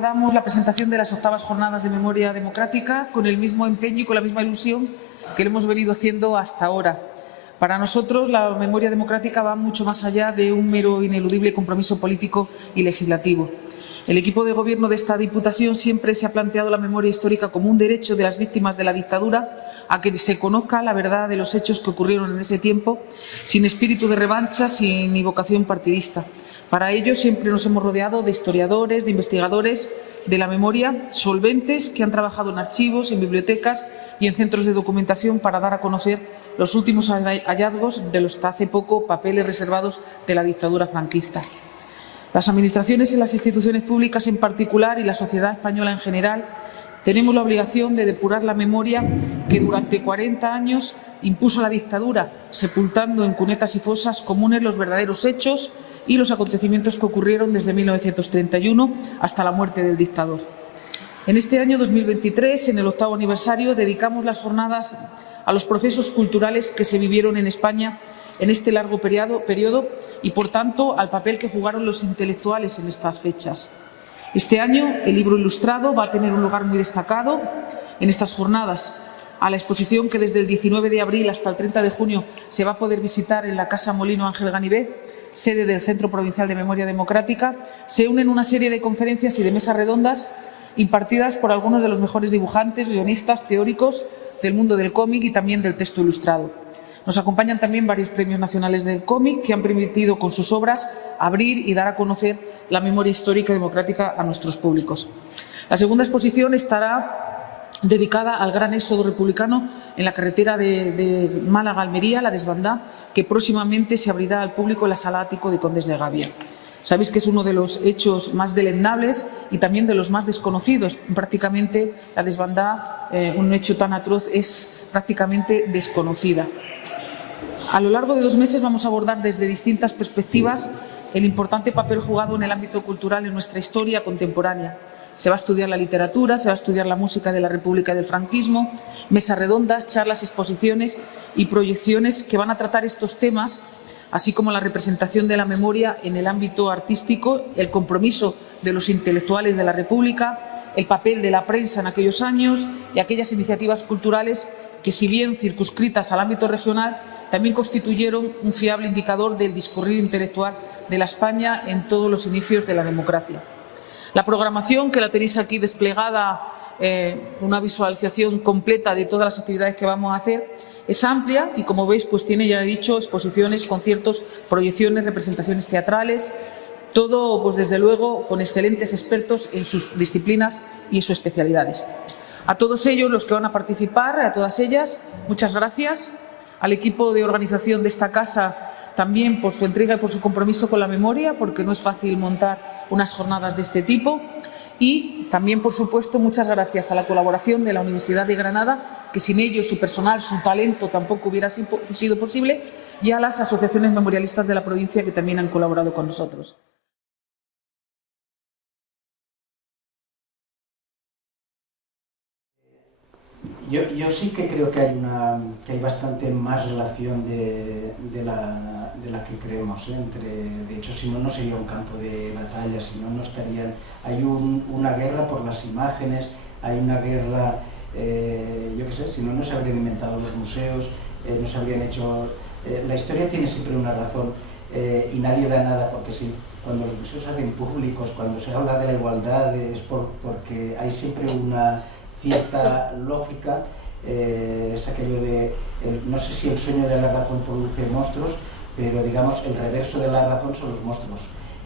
abordamos la presentación de las 8ª Jornadas de Memoria Democrática con el mismo empeño y con la misma ilusión que lo hemos venido haciendo hasta ahora. Para nosotros, la memoria democrática va mucho más allá de un mero ineludible compromiso político y legislativo. El equipo de gobierno de esta Diputación siempre se ha planteado la memoria histórica como un derecho de las víctimas de la dictadura a que se conozca la verdad de los hechos que ocurrieron en ese tiempo, sin espíritu de revancha, sin ni vocación partidista. Para ello siempre nos hemos rodeado de historiadores, de investigadores de la memoria solventes que han trabajado en archivos, en bibliotecas y en centros de documentación para dar a conocer los últimos hallazgos de los hasta hace poco papeles reservados de la dictadura franquista. Las administraciones y las instituciones públicas en particular y la sociedad española en general tenemos la obligación de depurar la memoria que durante 40 años impuso la dictadura, sepultando en cunetas y fosas comunes los verdaderos hechos y los acontecimientos que ocurrieron desde 1931 hasta la muerte del dictador. En este año 2023, en el 8º aniversario, dedicamos las jornadas a los procesos culturales que se vivieron en España en este largo periodo y, por tanto, al papel que jugaron los intelectuales en estas fechas. Este año, el libro ilustrado va a tener un lugar muy destacado en estas jornadas. A la exposición que desde el 19 de abril hasta el 30 de junio se va a poder visitar en la Casa Molino Ángel Ganivet, sede del Centro Provincial de Memoria Democrática, se unen una serie de conferencias y de mesas redondas impartidas por algunos de los mejores dibujantes, guionistas, teóricos del mundo del cómic y también del texto ilustrado. Nos acompañan también varios premios nacionales del cómic que han permitido con sus obras abrir y dar a conocer la memoria histórica y democrática a nuestros públicos. La segunda exposición estará dedicada al gran éxodo republicano en la carretera de Málaga a Almería, la desbandá, que próximamente se abrirá al público en la Sala Ático de Condes de Gavia. Sabéis que es uno de los hechos más deleznables y también de los más desconocidos. Prácticamente la desbandá, un hecho tan atroz, es prácticamente desconocida. A lo largo de 2 meses vamos a abordar desde distintas perspectivas el importante papel jugado en el ámbito cultural en nuestra historia contemporánea. Se va a estudiar la literatura, se va a estudiar la música de la República y del franquismo, mesas redondas, charlas, exposiciones y proyecciones que van a tratar estos temas, así como la representación de la memoria en el ámbito artístico, el compromiso de los intelectuales de la República, el papel de la prensa en aquellos años y aquellas iniciativas culturales que, si bien circunscritas al ámbito regional, también constituyeron un fiable indicador del discurrir intelectual de la España en todos los inicios de la democracia. La programación, que la tenéis aquí desplegada, una visualización completa de todas las actividades que vamos a hacer, es amplia y, como veis, pues tiene, ya he dicho, exposiciones, conciertos, proyecciones, representaciones teatrales, todo, pues desde luego, con excelentes expertos en sus disciplinas y en sus especialidades. A todos ellos, los que van a participar, a todas ellas, muchas gracias. Al equipo de organización de esta casa también por su entrega y por su compromiso con la memoria, porque no es fácil montar unas jornadas de este tipo. Y también, por supuesto, muchas gracias a la colaboración de la Universidad de Granada, que sin ellos, su personal, su talento tampoco hubiera sido posible, y a las asociaciones memorialistas de la provincia que también han colaborado con nosotros. Yo sí que creo que hay bastante más relación de la que creemos, de hecho, si no, no sería un campo de batalla, si no, no estarían. Hay una guerra por las imágenes, hay una guerra, yo qué sé, si no, no se habrían inventado los museos, no se habrían hecho. La historia tiene siempre una razón y nadie da nada porque sí. Cuando los museos se hacen públicos, cuando se habla de la igualdad, es porque hay siempre una cierta lógica, es aquello de, no sé si el sueño de la razón produce monstruos, pero digamos el reverso de la razón son los monstruos.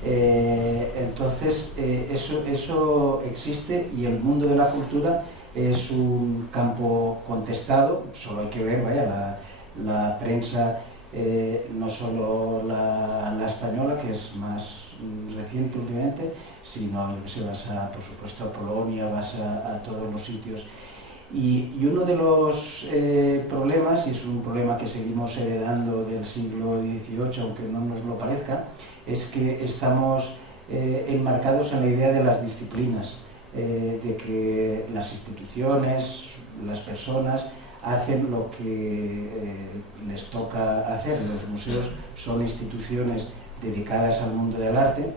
Entonces eso existe y el mundo de la cultura es un campo contestado, solo hay que ver, vaya, la prensa, no solo la española, que es más reciente últimamente, sino yo que sé, vas por supuesto a Polonia, vas a todos los sitios. Y uno de los problemas, y es un problema que seguimos heredando del siglo XVIII, aunque no nos lo parezca, es que estamos enmarcados en la idea de las disciplinas, de que las instituciones, las personas, hacen lo que les toca hacer. Los museos son instituciones dedicadas al mundo del arte,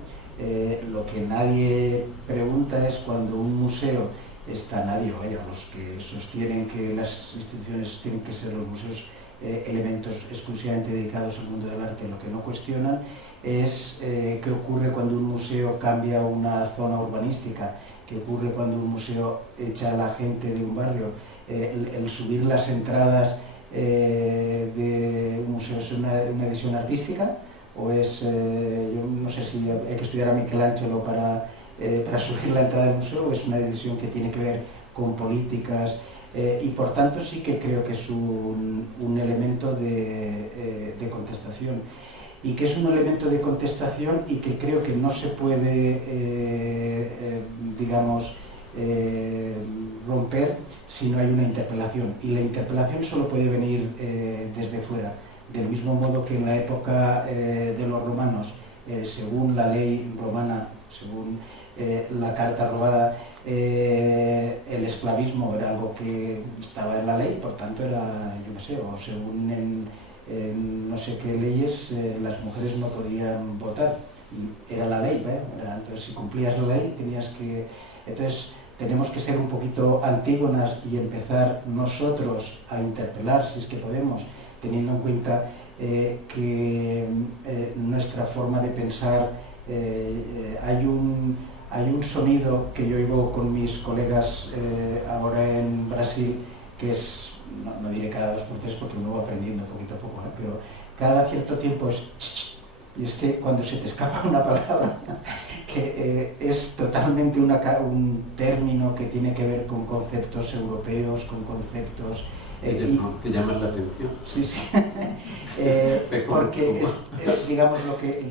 Lo que nadie pregunta es cuando un museo está, los que sostienen que las instituciones tienen que ser los museos elementos exclusivamente dedicados al mundo del arte, lo que no cuestionan es qué ocurre cuando un museo cambia una zona urbanística, qué ocurre cuando un museo echa a la gente de un barrio, el subir las entradas de un museo es una decisión artística o es, yo no sé si hay que estudiar a Michelangelo para subir la entrada del museo, o es una decisión que tiene que ver con políticas, y por tanto sí que creo que es un elemento de contestación, y que es un elemento de contestación y que creo que no se puede, romper si no hay una interpelación, y la interpelación solo puede venir desde fuera, del mismo modo que en la época de los romanos, según la ley romana, según la carta robada, el esclavismo era algo que estaba en la ley, por tanto era, yo no sé, o según en no sé qué leyes, las mujeres no podían votar, y era la ley, entonces si cumplías la ley tenías que... Entonces tenemos que ser un poquito antígonas y empezar nosotros a interpelar, si es que podemos, teniendo en cuenta que nuestra forma de pensar, hay un sonido que yo oigo con mis colegas ahora en Brasil, que es, no diré cada 2 por 3 porque uno va aprendiendo poquito a poco, pero cada cierto tiempo es ch, y es que cuando se te escapa una palabra que es totalmente un término que tiene que ver con conceptos europeos, con conceptos... ¿Te llaman la atención? Sí, sí. Porque es, digamos,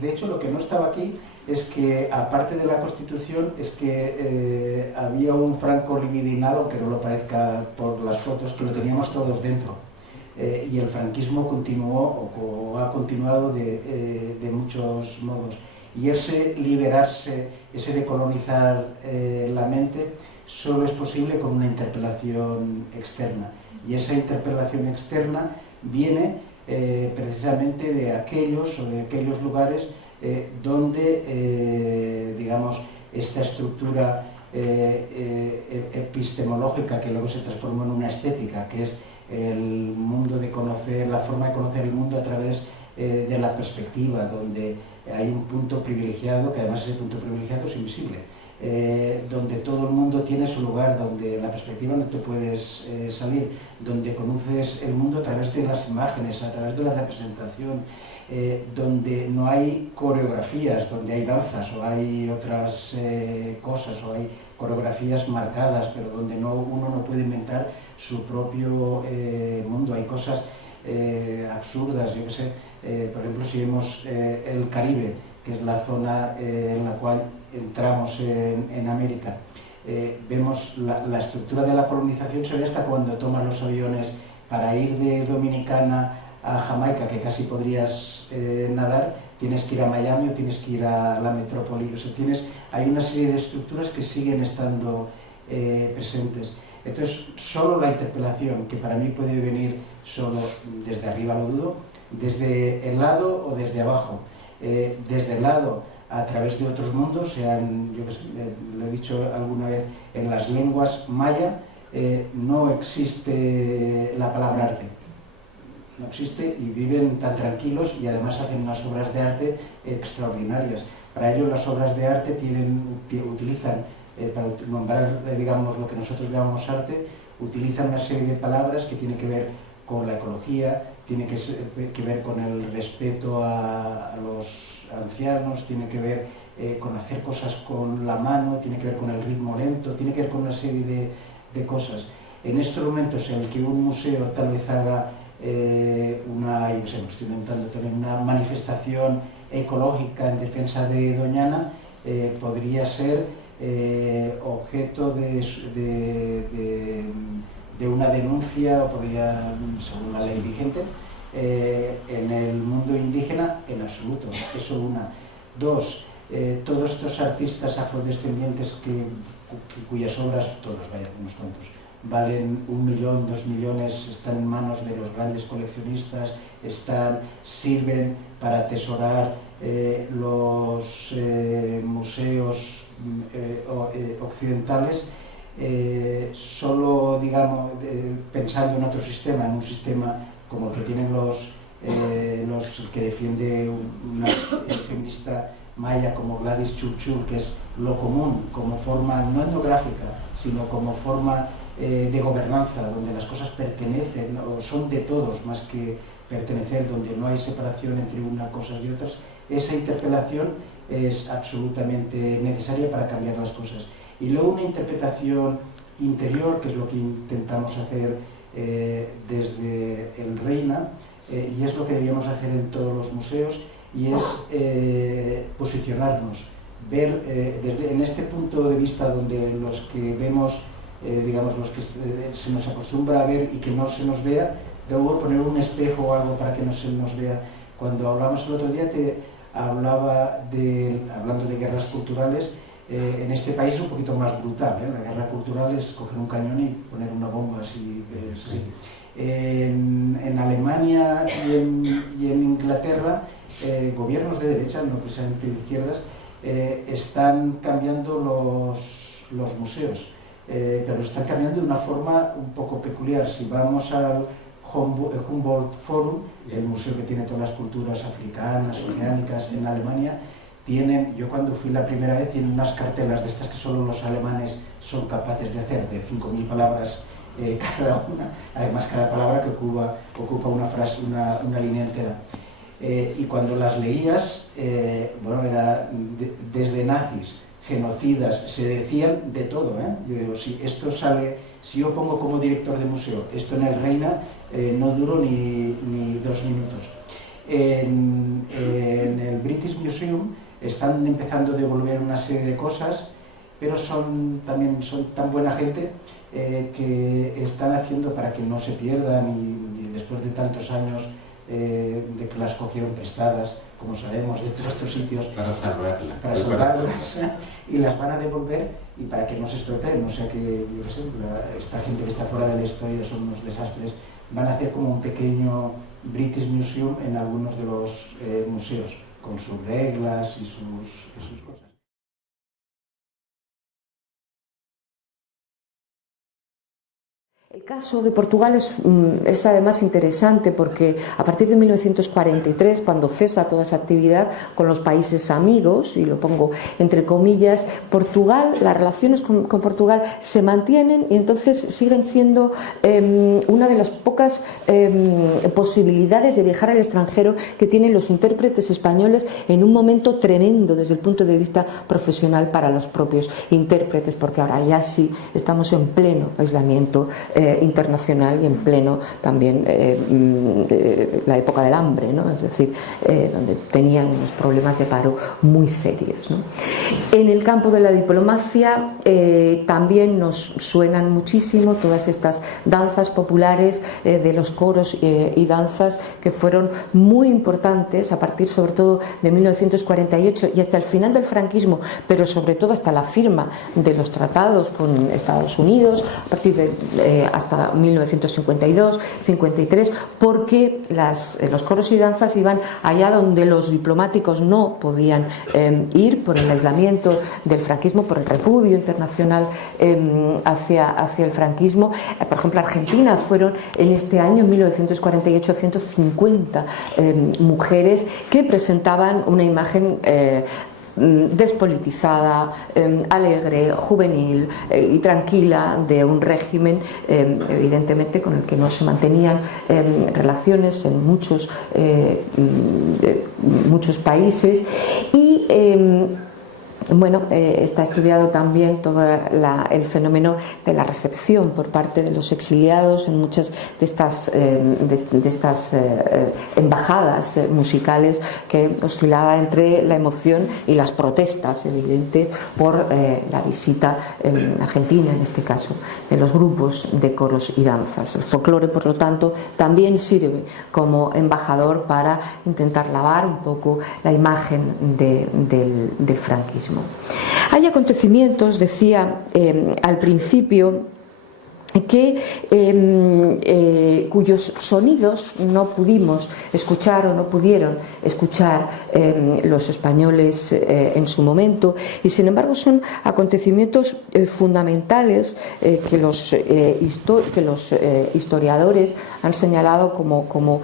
de hecho lo que no estaba aquí es que, aparte de la Constitución, es que había un Franco libidinal, aunque no lo parezca por las fotos, que lo teníamos todos dentro. Y el franquismo continuó o ha continuado de muchos modos. Y ese liberarse, ese decolonizar la mente, solo es posible con una interpelación externa. Y esa interpelación externa viene precisamente de aquellos lugares donde, digamos, esta estructura epistemológica que luego se transformó en una estética, que es el mundo de conocer, la forma de conocer el mundo a través de la perspectiva, donde hay un punto privilegiado, que además ese punto privilegiado es invisible, donde todo el mundo tiene su lugar, donde la perspectiva no te puedes salir, donde conoces el mundo a través de las imágenes, a través de la representación, donde no hay coreografías, donde hay danzas o hay otras cosas, o hay coreografías marcadas, pero donde uno no puede inventar su propio mundo. Hay cosas absurdas, yo qué sé, por ejemplo, si vemos el Caribe, que es la zona en la cual entramos en América, vemos la estructura de la colonización. Se ve hasta cuando tomas los aviones para ir de Dominicana a Jamaica, que casi podrías nadar, tienes que ir a Miami o tienes que ir a la metrópoli. O sea, hay una serie de estructuras que siguen estando presentes. Entonces, solo la interpelación, que para mí puede venir solo desde arriba, lo dudo, desde el lado o desde abajo, desde el lado a través de otros mundos, sean, yo que sé, lo he dicho alguna vez, en las lenguas maya no existe la palabra arte, no existe, y viven tan tranquilos y además hacen unas obras de arte extraordinarias. Para ellos las obras de arte utilizan, para nombrar, digamos, lo que nosotros llamamos arte, utilizan una serie de palabras que tienen que ver con la ecología, tiene que ver con el respeto a los ancianos, tiene que ver con hacer cosas con la mano, tiene que ver con el ritmo lento, tiene que ver con una serie de cosas. En estos momentos en el que un museo tal vez haga estoy inventando, tener una manifestación ecológica en defensa de Doñana, podría ser objeto de una denuncia, o podría, según la ley vigente, en el mundo indígena, en absoluto. Eso una. Dos, todos estos artistas afrodescendientes cuyas obras, todos, vaya, unos cuantos, valen 1 millón, 2 millones, están en manos de los grandes coleccionistas, sirven para atesorar los museos occidentales. Solo, digamos, pensando en otro sistema, en un sistema como el que tienen los que defiende una feminista maya como Gladys Churchill, que es lo común como forma no etnográfica, sino como forma de gobernanza, donde las cosas pertenecen o son de todos más que pertenecer, donde no hay separación entre unas cosas y otras. Esa interpelación es absolutamente necesaria para cambiar las cosas. Y luego una interpretación interior, que es lo que intentamos hacer desde el Reina, y es lo que debíamos hacer en todos los museos, y es posicionarnos, ver en este punto de vista donde los que vemos, digamos, los que se nos acostumbra a ver y que no se nos vea, debo poner un espejo o algo para que no se nos vea. Cuando hablamos el otro día te hablaba hablando de guerras culturales. En este país es un poquito más brutal, ¿eh? La guerra cultural es coger un cañón y poner una bomba así. En Alemania y en Inglaterra, gobiernos de derecha, no precisamente de izquierdas, están cambiando los museos, pero están cambiando de una forma un poco peculiar. Si vamos al Humboldt Forum, el museo que tiene todas las culturas africanas, oceánicas en Alemania, yo cuando fui la primera vez, tienen unas cartelas de estas que solo los alemanes son capaces de hacer, de 5.000 palabras cada una, además cada palabra que ocupa una frase, una línea entera. Y cuando las leías, bueno, era desde nazis, genocidas, se decían de todo, ¿eh? Yo digo, si yo pongo como director de museo esto en el Reina, no duro ni 2 minutos. En el British Museum están empezando a devolver una serie de cosas, pero también son tan buena gente que están haciendo para que no se pierdan y después de tantos años de que las cogieron prestadas, como sabemos, de todos estos sitios, para salvarlas y las van a devolver y para que no se estropeen. O sea que, yo qué sé, esta gente que está fuera de la historia son unos desastres. Van a hacer como un pequeño British Museum en algunos de los museos, con sus reglas y sus cosas. El caso de Portugal es además interesante porque a partir de 1943, cuando cesa toda esa actividad con los países amigos, y lo pongo entre comillas, las relaciones con Portugal se mantienen y entonces siguen siendo una de las pocas posibilidades de viajar al extranjero que tienen los intérpretes españoles en un momento tremendo desde el punto de vista profesional para los propios intérpretes, porque ahora ya sí estamos en pleno aislamiento internacional y en pleno también la época del hambre, ¿no? Es decir, donde tenían unos problemas de paro muy serios, ¿no? En el campo de la diplomacia también nos suenan muchísimo todas estas danzas populares de los coros y danzas que fueron muy importantes a partir sobre todo de 1948 y hasta el final del franquismo, pero sobre todo hasta la firma de los tratados con Estados Unidos a partir de hasta 1952, 53, porque los coros y danzas iban allá donde los diplomáticos no podían ir por el aislamiento del franquismo, por el repudio internacional hacia el franquismo. Por ejemplo, Argentina fueron en este año, en 1948, 150 mujeres que presentaban una imagen despolitizada, alegre, juvenil y tranquila de un régimen evidentemente con el que no se mantenían relaciones en muchos países y bueno, está estudiado también todo el fenómeno de la recepción por parte de los exiliados en muchas de estas embajadas musicales, que oscilaba entre la emoción y las protestas evidentes por la visita en Argentina, en este caso, de los grupos de coros y danzas. El folclore, por lo tanto, también sirve como embajador para intentar lavar un poco la imagen del franquismo. Hay acontecimientos, decía al principio, cuyos sonidos no pudimos escuchar o no pudieron escuchar los españoles en su momento, y sin embargo son acontecimientos fundamentales que los historiadores han señalado como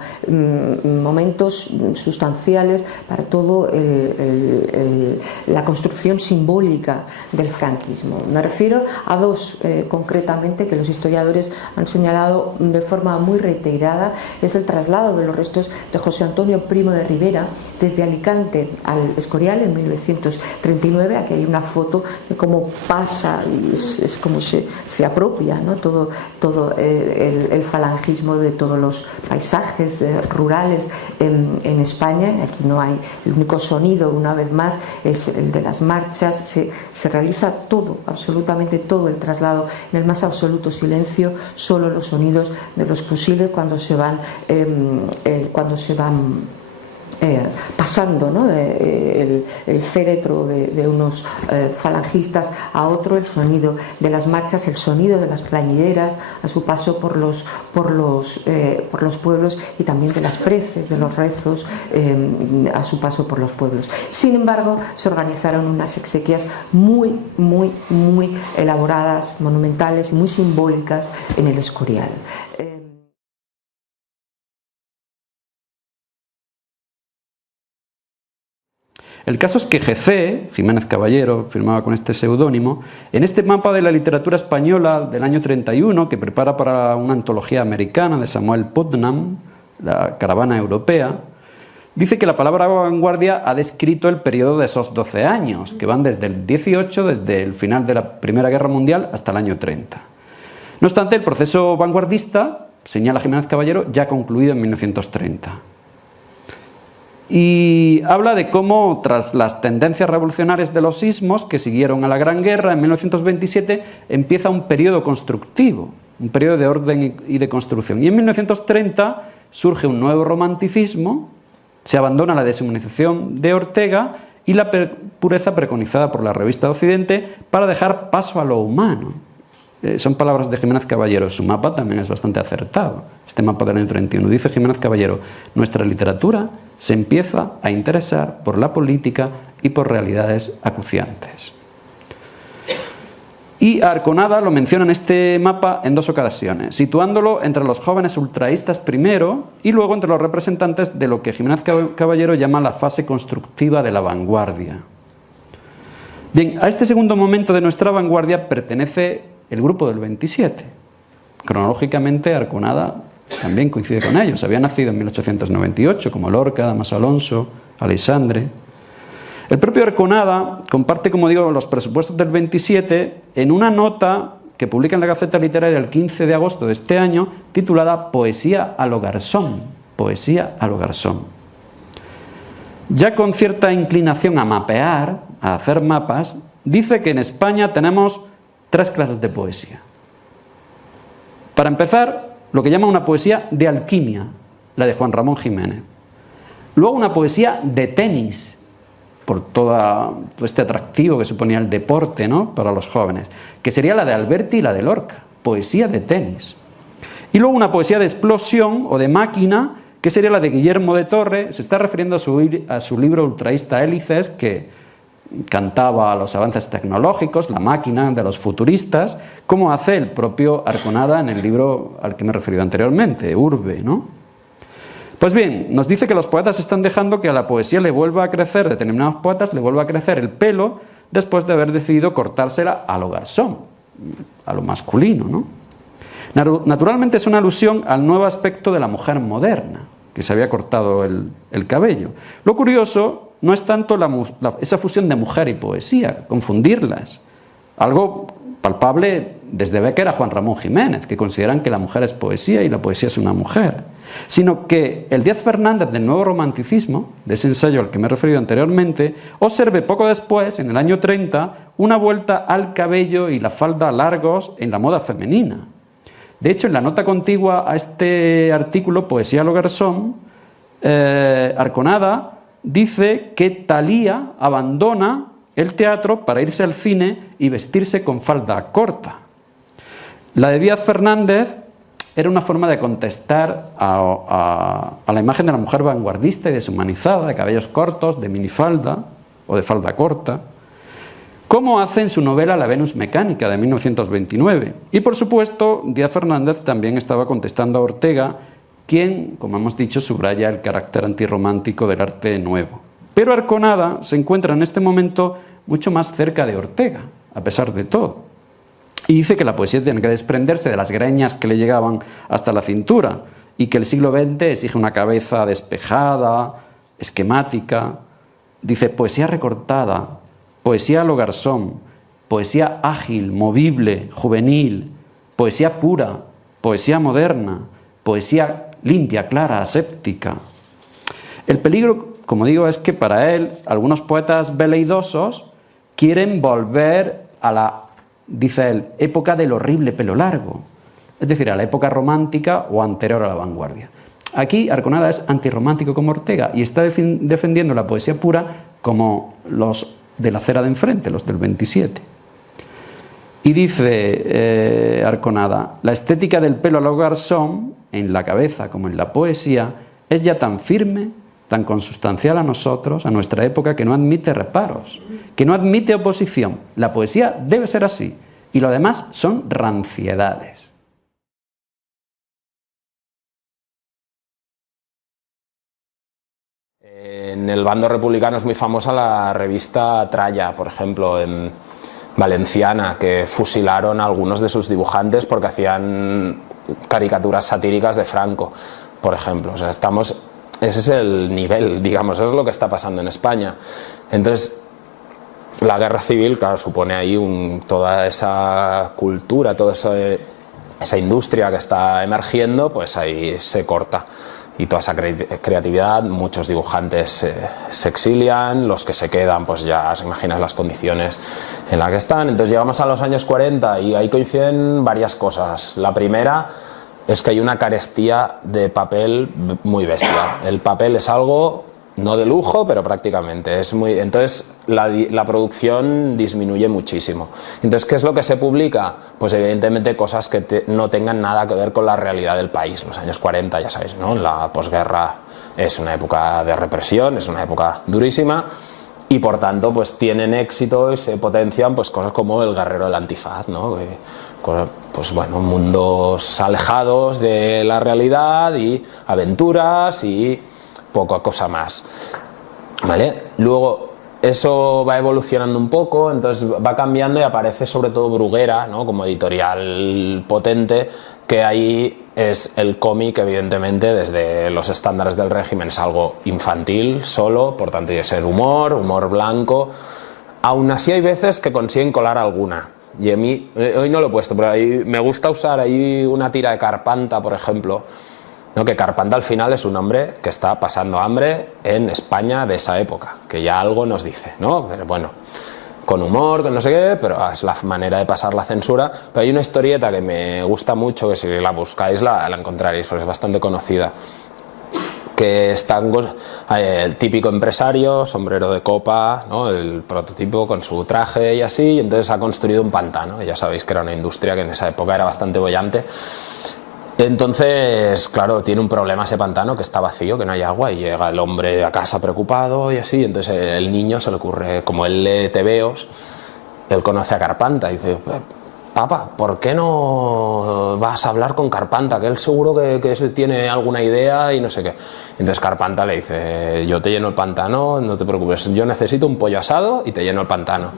momentos sustanciales para todo la construcción simbólica del franquismo. Me refiero a dos concretamente que los historiadores han señalado de forma muy reiterada. Es el traslado de los restos de José Antonio Primo de Rivera desde Alicante al Escorial en 1939. Aquí hay una foto de cómo pasa y es como se apropia, ¿no? todo el falangismo de todos los paisajes rurales en España. Aquí no hay, el único sonido, una vez más, es el de las marchas. Se realiza todo, absolutamente todo el traslado en el más absoluto silencio, solo los sonidos de los fusiles cuando se van pasando, ¿no? el féretro de unos falangistas a otro, el sonido de las marchas, el sonido de las plañideras a su paso por los pueblos, y también de las preces, de los rezos a su paso por los pueblos. Sin embargo, se organizaron unas exequias muy elaboradas, monumentales y muy simbólicas en el Escorial. El caso es que GC, Jiménez Caballero, firmaba con este seudónimo, en este mapa de la literatura española del año 31, que prepara para una antología americana de Samuel Putnam, La caravana europea, dice que la palabra vanguardia ha descrito el periodo de esos 12 años, que van desde el 18, desde el final de la Primera Guerra Mundial, hasta el año 30. No obstante, el proceso vanguardista, señala Jiménez Caballero, ya ha concluido en 1930. Y habla de cómo, tras las tendencias revolucionarias de los sismos que siguieron a la Gran Guerra, en 1927 empieza un periodo constructivo, un periodo de orden y de construcción. Y en 1930 surge un nuevo romanticismo, se abandona la deshumanización de Ortega y la pureza preconizada por la revista de Occidente para dejar paso a lo humano. Son palabras de Jiménez Caballero. Su mapa también es bastante acertado. Este mapa del año 31. Dice Jiménez Caballero: nuestra literatura se empieza a interesar por la política y por realidades acuciantes. Y Arconada lo menciona en este mapa en dos ocasiones, situándolo entre los jóvenes ultraístas primero y luego entre los representantes de lo que Jiménez Caballero llama la fase constructiva de la vanguardia. Bien, a este segundo momento de nuestra vanguardia pertenece el grupo del 27. Cronológicamente, Arconada también coincide con ellos. Había nacido en 1898, como Lorca, Damaso Alonso, Aleixandre. El propio Arconada comparte, como digo, los presupuestos del 27 en una nota que publica en la Gaceta Literaria el 15 de agosto de este año, titulada Poesía a lo Garzón. Poesía a lo Garzón. Ya con cierta inclinación a mapear, a hacer mapas, dice que en España tenemos 3 clases de poesía. Para empezar, lo que llama una poesía de alquimia, la de Juan Ramón Jiménez. Luego una poesía de tenis, por todo este atractivo que suponía el deporte, ¿no?, para los jóvenes, que sería la de Alberti y la de Lorca, poesía de tenis. Y luego una poesía de explosión o de máquina, que sería la de Guillermo de Torre. Se está refiriendo a su libro ultraísta Hélices, que cantaba los avances tecnológicos, la máquina de los futuristas, como hace el propio Arconada en el libro al que me he referido anteriormente, Urbe, ¿no? Pues bien, nos dice que los poetas están dejando que a la poesía le vuelva a crecer, determinados poetas le vuelva a crecer el pelo después de haber decidido cortársela a lo garzón, a lo masculino, ¿no? Naturalmente es una alusión al nuevo aspecto de la mujer moderna, que se había cortado el cabello. Lo curioso no es tanto esa fusión de mujer y poesía, confundirlas. Algo palpable desde Bécquer a Juan Ramón Jiménez, que consideran que la mujer es poesía y la poesía es una mujer. Sino que el Díaz Fernández del nuevo romanticismo, de ese ensayo al que me he referido anteriormente, observe poco después, en el año 30, una vuelta al cabello y la falda largos en la moda femenina. De hecho, en la nota contigua a este artículo, Poesía a lo Garzón, Arconada dice que Thalía abandona el teatro para irse al cine y vestirse con falda corta. La de Díaz Fernández era una forma de contestar a la imagen de la mujer vanguardista y deshumanizada, de cabellos cortos, de minifalda o de falda corta, como hace en su novela La Venus mecánica, de 1929. Y por supuesto, Díaz Fernández también estaba contestando a Ortega, quien, como hemos dicho, subraya el carácter antirromántico del arte nuevo. Pero Arconada se encuentra en este momento mucho más cerca de Ortega, a pesar de todo. Y dice que la poesía tiene que desprenderse de las greñas que le llegaban hasta la cintura y que el siglo XX exige una cabeza despejada, esquemática. Dice poesía recortada, poesía a lo Garzón, poesía ágil, movible, juvenil, poesía pura, poesía moderna, poesía limpia, clara, aséptica. El peligro, como digo, es que para él algunos poetas veleidosos quieren volver a la, dice él, época del horrible pelo largo, es decir, a la época romántica o anterior a la vanguardia. Aquí Arconada es antirromántico como Ortega y está defendiendo la poesía pura como los de la acera de enfrente, los del 27. Y dice Arconada, la estética del pelo a lo Garzón, en la cabeza como en la poesía, es ya tan firme, tan consustancial a nosotros, a nuestra época, que no admite reparos, que no admite oposición. La poesía debe ser así, y lo demás son ranciedades. En el bando republicano es muy famosa la revista Tralla, por ejemplo, en valenciana, que fusilaron a algunos de sus dibujantes porque hacían caricaturas satíricas de Franco, por ejemplo. O sea, ese es el nivel, digamos, eso es lo que está pasando en España. Entonces, la guerra civil, claro, supone ahí toda esa cultura, toda esa industria que está emergiendo, pues ahí se corta. Y toda esa creatividad, muchos dibujantes se exilian, los que se quedan, pues ya os imaginas las condiciones en las que están. Entonces llegamos a los años 40 y ahí coinciden varias cosas. La primera es que hay una carestía de papel muy bestia. El papel es algo, no de lujo, pero prácticamente. Entonces la producción disminuye muchísimo. Entonces, ¿qué es lo que se publica? Pues evidentemente cosas que no tengan nada que ver con la realidad del país. Los años 40, ya sabéis, ¿no? La posguerra es una época de represión, es una época durísima y por tanto pues tienen éxito y se potencian pues cosas como El guerrero del antifaz, ¿no? Pues bueno, mundos alejados de la realidad y aventuras y poca cosa más, ¿vale? Luego eso va evolucionando un poco, entonces va cambiando y aparece sobre todo Bruguera, ¿no? Como editorial potente, que ahí es el cómic, evidentemente, desde los estándares del régimen es algo infantil solo, por tanto tiene que ser humor blanco. Aún así hay veces que consiguen colar alguna. Y a mí, hoy no lo he puesto, pero ahí me gusta usar ahí una tira de Carpanta, por ejemplo, ¿no? Que Carpanta al final es un hombre que está pasando hambre en España de esa época, que ya algo nos dice, ¿no? Pero bueno, con humor, con no sé qué, pero es la manera de pasar la censura. Pero hay una historieta que me gusta mucho, que si la buscáis la encontraréis, porque es bastante conocida, que está el típico empresario, sombrero de copa, ¿no? El prototipo con su traje y así, y entonces ha construido un pantano. Ya sabéis que era una industria que en esa época era bastante boyante. Entonces, claro, tiene un problema ese pantano, que está vacío, que no hay agua, y llega el hombre a casa preocupado y así, entonces el niño se le ocurre, como él lee tebeos, él conoce a Carpanta y dice, papá, ¿por qué no vas a hablar con Carpanta? Que él seguro que tiene alguna idea y no sé qué. Entonces Carpanta le dice, yo te lleno el pantano, no te preocupes, yo necesito un pollo asado y te lleno el pantano.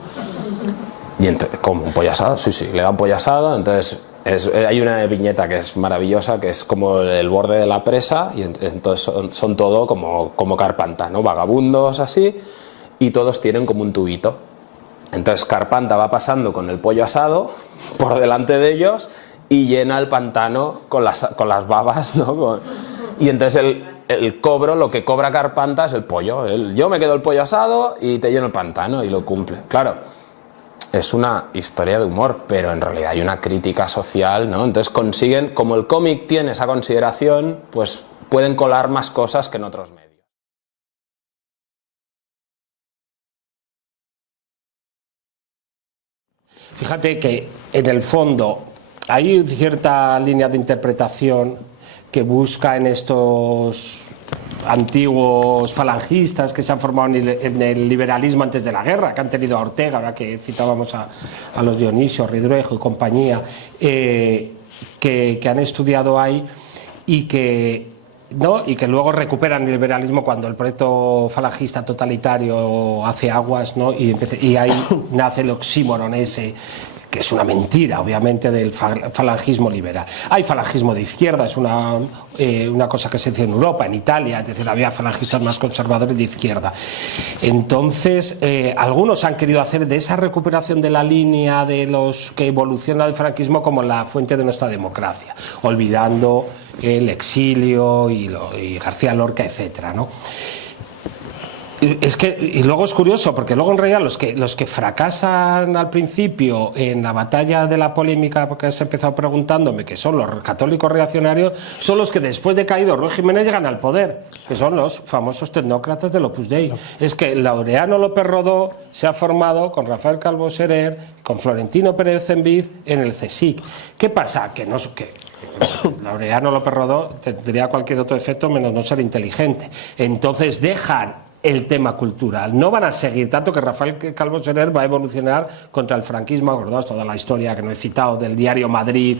Y entonces, ¿cómo? ¿Un pollo asado? Sí, le da un pollo asado, entonces... hay una viñeta que es maravillosa, que es como el borde de la presa, y entonces son todo como Carpanta, ¿no? Vagabundos así, y todos tienen como un tubito. Entonces Carpanta va pasando con el pollo asado por delante de ellos y llena el pantano con las babas, ¿no? Y entonces el cobro, lo que cobra Carpanta es el pollo. Yo me quedo el pollo asado y te lleno el pantano, y lo cumple. Claro. Es una historia de humor, pero en realidad hay una crítica social, ¿no? Entonces consiguen, como el cómic tiene esa consideración, pues pueden colar más cosas que en otros medios. Fíjate que en el fondo hay cierta línea de interpretación que busca en estos antiguos falangistas que se han formado en el liberalismo antes de la guerra, que han tenido a Ortega, ahora que citábamos a los Dionisio, Ridruejo y compañía, que han estudiado ahí y que luego recuperan el liberalismo cuando el proyecto falangista totalitario hace aguas, ¿no? Y ahí nace el oxímoron ese, que es una mentira, obviamente, del falangismo liberal. Hay falangismo de izquierda, es una cosa que se dice en Europa, en Italia, es decir, había falangistas más conservadores de izquierda. Entonces, algunos han querido hacer de esa recuperación de la línea de los que evoluciona el franquismo como la fuente de nuestra democracia, olvidando el exilio y García Lorca, etcétera, ¿no? Y luego es curioso, porque luego en realidad los que fracasan al principio en la batalla de la polémica, porque se ha empezado preguntándome, que son los católicos reaccionarios, son los que después de caído Ruy Jiménez llegan al poder, que son los famosos tecnócratas del Opus Dei. Es que Laureano López Rodó se ha formado con Rafael Calvo Serer, con Florentino Pérez Enviz en el CSIC. ¿Qué pasa? Que Laureano López Rodó tendría cualquier otro efecto menos no ser inteligente. Entonces dejan el tema cultural, no van a seguir, tanto que Rafael Calvo Serer va a evolucionar contra el franquismo. Acordaos toda la historia que no he citado del diario Madrid,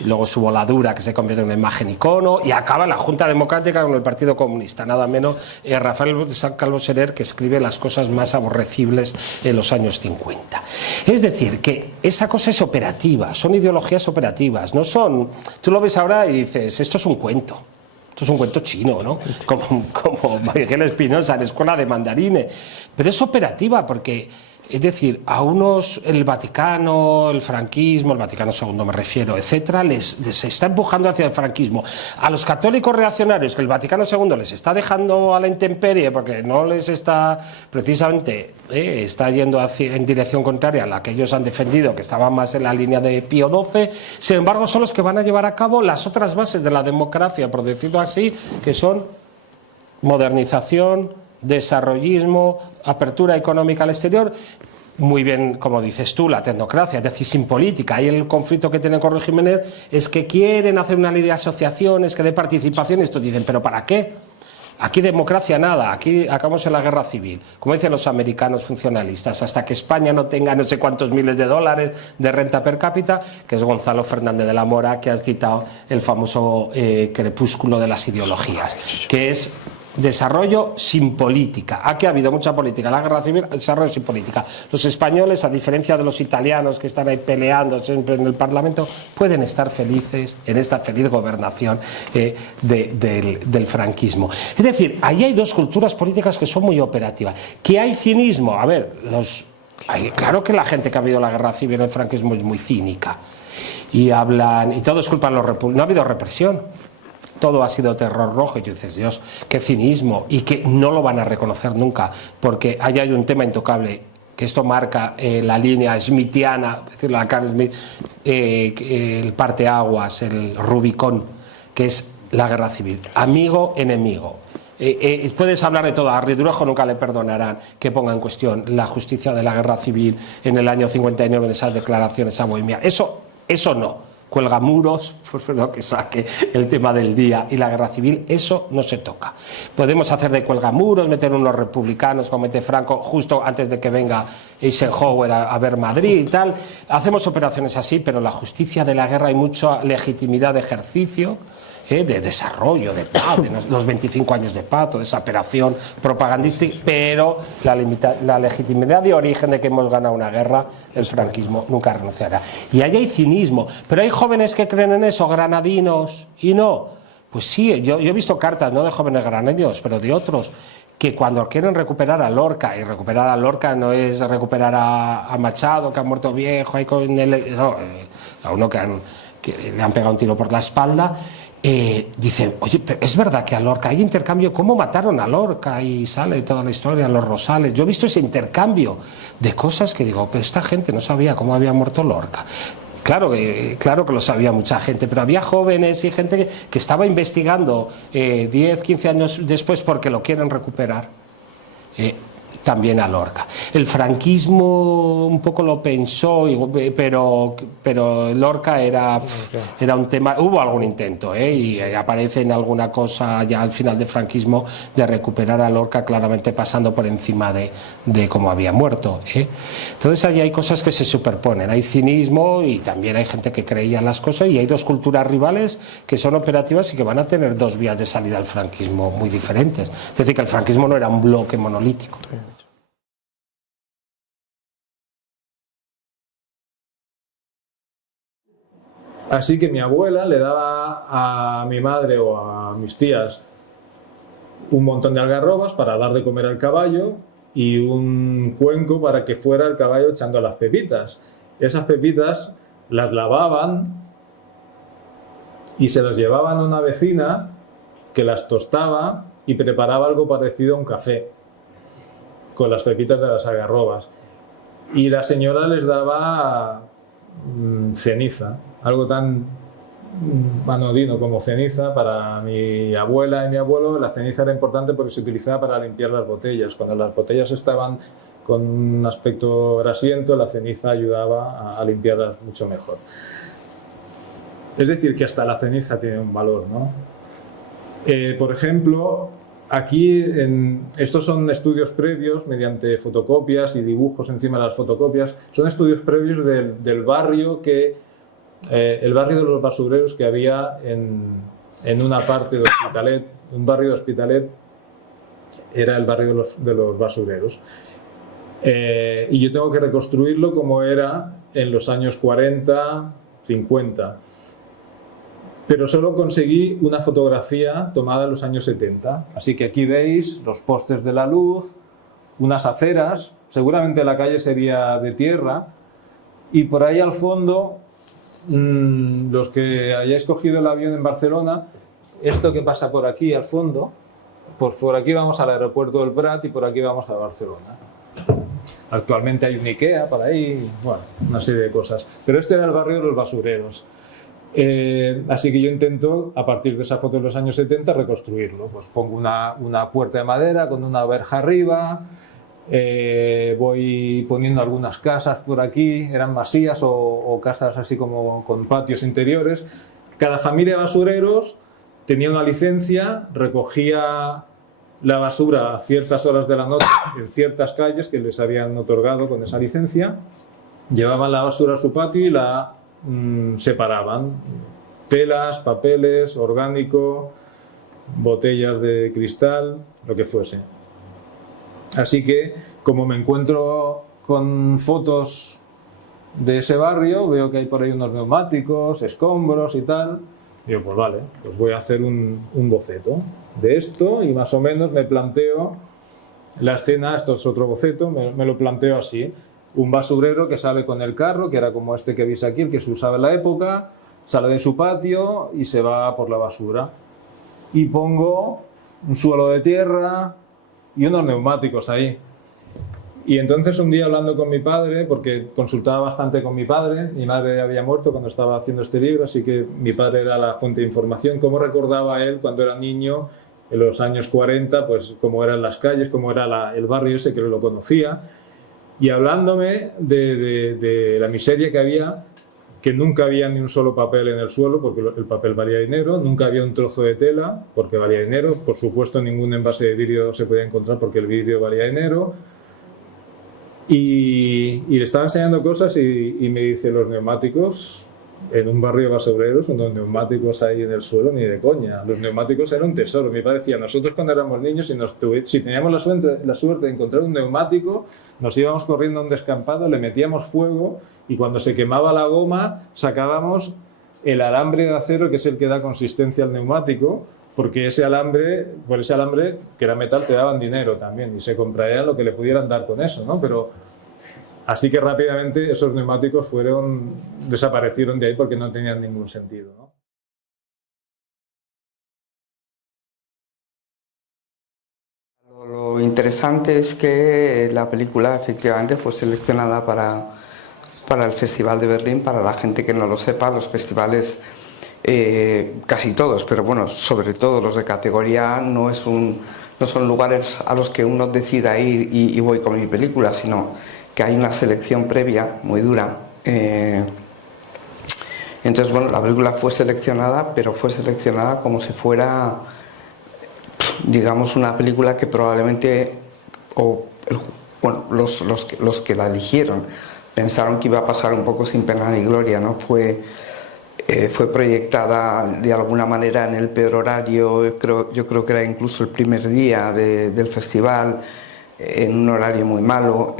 y luego su voladura que se convierte en una imagen icono, y acaba la Junta Democrática con el Partido Comunista, nada menos Rafael Calvo Serer, que escribe las cosas más aborrecibles en los años 50. Es decir, que esa cosa es operativa, son ideologías operativas, no son, tú lo ves ahora y dices, esto es un cuento. Esto es un cuento chino, ¿no? Como Miguel Espinosa en Escuela de Mandarines. Pero es operativa porque, es decir, a unos el Vaticano, el franquismo, el Vaticano II me refiero, etcétera, les está empujando hacia el franquismo. A los católicos reaccionarios, que el Vaticano II les está dejando a la intemperie porque no les está, precisamente, está yendo en dirección contraria a la que ellos han defendido, que estaba más en la línea de Pío XII, sin embargo son los que van a llevar a cabo las otras bases de la democracia, por decirlo así, que son modernización, desarrollismo, apertura económica al exterior. Muy bien, como dices tú, la tecnocracia, es decir, sin política. Ahí el conflicto que tienen con Ruy Jiménez es que quieren hacer una ley de asociaciones, que dé participación, y estos dicen, ¿pero para qué? Aquí democracia nada, aquí acabamos en la guerra civil, como dicen los americanos funcionalistas, hasta que España no tenga no sé cuántos miles de dólares de renta per cápita, que es Gonzalo Fernández de la Mora, que has citado, el famoso crepúsculo de las ideologías, que es desarrollo sin política. Aquí ha habido mucha política, la guerra civil, desarrollo sin política. Los españoles, a diferencia de los italianos que están ahí peleando siempre en el Parlamento, pueden estar felices en esta feliz gobernación del franquismo. Es decir, ahí hay dos culturas políticas que son muy operativas. Que hay cinismo, a ver, claro que la gente que ha habido la guerra civil en el franquismo es muy cínica y hablan, y todos culpan a los republicanos. No ha habido represión. Todo ha sido terror rojo, y tú dices, Dios, qué cinismo, y que no lo van a reconocer nunca, porque ahí hay un tema intocable, que esto marca la línea smithiana, es decir, la Carl Smith, el parteaguas, el Rubicón, que es la guerra civil, amigo, enemigo. Puedes hablar de todo, a Ridruejo nunca le perdonarán que ponga en cuestión la justicia de la guerra civil en el año 59 en esas declaraciones a Bohemia, eso no. Cuelga muros, por lo que saque el tema del día y la guerra civil, eso no se toca. Podemos hacer de cuelga muros, meter unos republicanos como mete Franco justo antes de que venga Eisenhower a ver Madrid y tal. Hacemos operaciones así, pero la justicia de la guerra hay mucha legitimidad de ejercicio, de desarrollo, de paz, de los 25 años de paz, toda esa operación propagandística, pero la legitimidad de origen de que hemos ganado una guerra, el franquismo nunca renunciará. Y ahí hay cinismo, pero hay jóvenes que creen en eso, granadinos, y no. Pues sí, yo he visto cartas, no de jóvenes granadinos, pero de otros, que cuando quieren recuperar a Lorca, y recuperar a Lorca no es recuperar a Machado, que ha muerto viejo, ahí con él, no, a uno que le han pegado un tiro por la espalda. Dice, oye, pero es verdad que a Lorca hay intercambio, ¿cómo mataron a Lorca? Y sale toda la historia, los Rosales. Yo he visto ese intercambio de cosas que digo, pero esta gente no sabía cómo había muerto Lorca. Claro que lo sabía mucha gente, pero había jóvenes y gente que estaba investigando 10, 15 años después porque lo quieren recuperar. también a Lorca. El franquismo un poco lo pensó, pero Lorca era un tema, hubo algún intento, y aparece en alguna cosa ya al final del franquismo de recuperar a Lorca claramente pasando por encima de cómo había muerto. Entonces ahí hay cosas que se superponen, hay cinismo y también hay gente que creía en las cosas y hay dos culturas rivales que son operativas y que van a tener dos vías de salida al franquismo muy diferentes. Es decir, que el franquismo no era un bloque monolítico. Así que mi abuela le daba a mi madre o a mis tías un montón de algarrobas para dar de comer al caballo y un cuenco para que fuera el caballo echando las pepitas. Esas pepitas las lavaban y se las llevaban a una vecina que las tostaba y preparaba algo parecido a un café con las pepitas de las algarrobas. Y la señora les daba ceniza, algo tan anodino como ceniza. Para mi abuela y mi abuelo la ceniza era importante porque se utilizaba para limpiar las botellas. Cuando las botellas estaban con un aspecto grasiento, la ceniza ayudaba a limpiarlas mucho mejor. Es decir, que hasta la ceniza tiene un valor, ¿no? Por ejemplo, aquí estos son estudios previos mediante fotocopias y dibujos encima de las fotocopias. Son estudios previos del barrio el barrio de los basureros que había en una parte de Hospitalet. Un barrio de Hospitalet era el barrio de los basureros. Y yo tengo que reconstruirlo como era en los años 40, 50. Pero solo conseguí una fotografía tomada en los años 70. Así que aquí veis los postes de la luz, unas aceras, seguramente la calle sería de tierra, y por ahí al fondo, los que hayáis cogido el avión en Barcelona, esto que pasa por aquí al fondo, pues por aquí vamos al aeropuerto del Prat y por aquí vamos a Barcelona. Actualmente hay un Ikea por ahí, bueno, una serie de cosas. Pero este era el barrio de los basureros. Así que yo intento, a partir de esa foto de los años 70, reconstruirlo. Pues pongo una puerta de madera con una verja arriba, voy poniendo algunas casas por aquí, eran masías o casas así como con patios interiores. Cada familia de basureros tenía una licencia, recogía la basura a ciertas horas de la noche en ciertas calles que les habían otorgado con esa licencia, llevaban la basura a su patio y la separaban. Telas, papeles, orgánico, botellas de cristal, lo que fuese. Así que, como me encuentro con fotos de ese barrio, veo que hay por ahí unos neumáticos, escombros y tal, digo, pues vale, pues voy a hacer un boceto de esto y más o menos me planteo la escena. Esto es otro boceto, me lo planteo así. Un basurero que sale con el carro, que era como este que veis aquí, el que se usaba en la época, sale de su patio y se va por la basura. Y pongo un suelo de tierra y unos neumáticos ahí. Y entonces un día hablando con mi padre, porque consultaba bastante con mi padre, mi madre había muerto cuando estaba haciendo este libro, así que mi padre era la fuente de información, cómo recordaba él cuando era niño, en los años 40, pues cómo eran las calles, cómo era el barrio ese, que lo conocía. Y hablándome de la miseria que había, que nunca había ni un solo papel en el suelo, porque el papel valía dinero, nunca había un trozo de tela, porque valía dinero, por supuesto ningún envase de vidrio se podía encontrar porque el vidrio valía dinero, y le estaba enseñando cosas y me dice, los neumáticos, en un barrio de basureros, unos neumáticos ahí en el suelo, ni de coña. Los neumáticos eran un tesoro. Mi padre decía, nosotros cuando éramos niños, si teníamos la suerte de encontrar un neumático, nos íbamos corriendo a un descampado, le metíamos fuego y cuando se quemaba la goma sacábamos el alambre de acero, que es el que da consistencia al neumático, porque ese alambre, por ese alambre que era metal, te daban dinero también y se compraría lo que le pudieran dar con eso, ¿no? Pero así que rápidamente esos neumáticos desaparecieron de ahí porque no tenían ningún sentido, ¿no? Lo interesante es que la película efectivamente fue seleccionada para el Festival de Berlín. Para la gente que no lo sepa, los festivales, casi todos, pero bueno, sobre todo los de categoría A, no es un no son lugares a los que uno decida ir y voy con mi película, sino que hay una selección previa muy dura. Entonces, bueno, la película fue seleccionada, pero fue seleccionada como si fuera, digamos, una película que probablemente, los que la eligieron pensaron que iba a pasar un poco sin pena ni gloria, ¿no? Fue proyectada de alguna manera en el peor horario, yo creo que era incluso el primer día del festival, en un horario muy malo.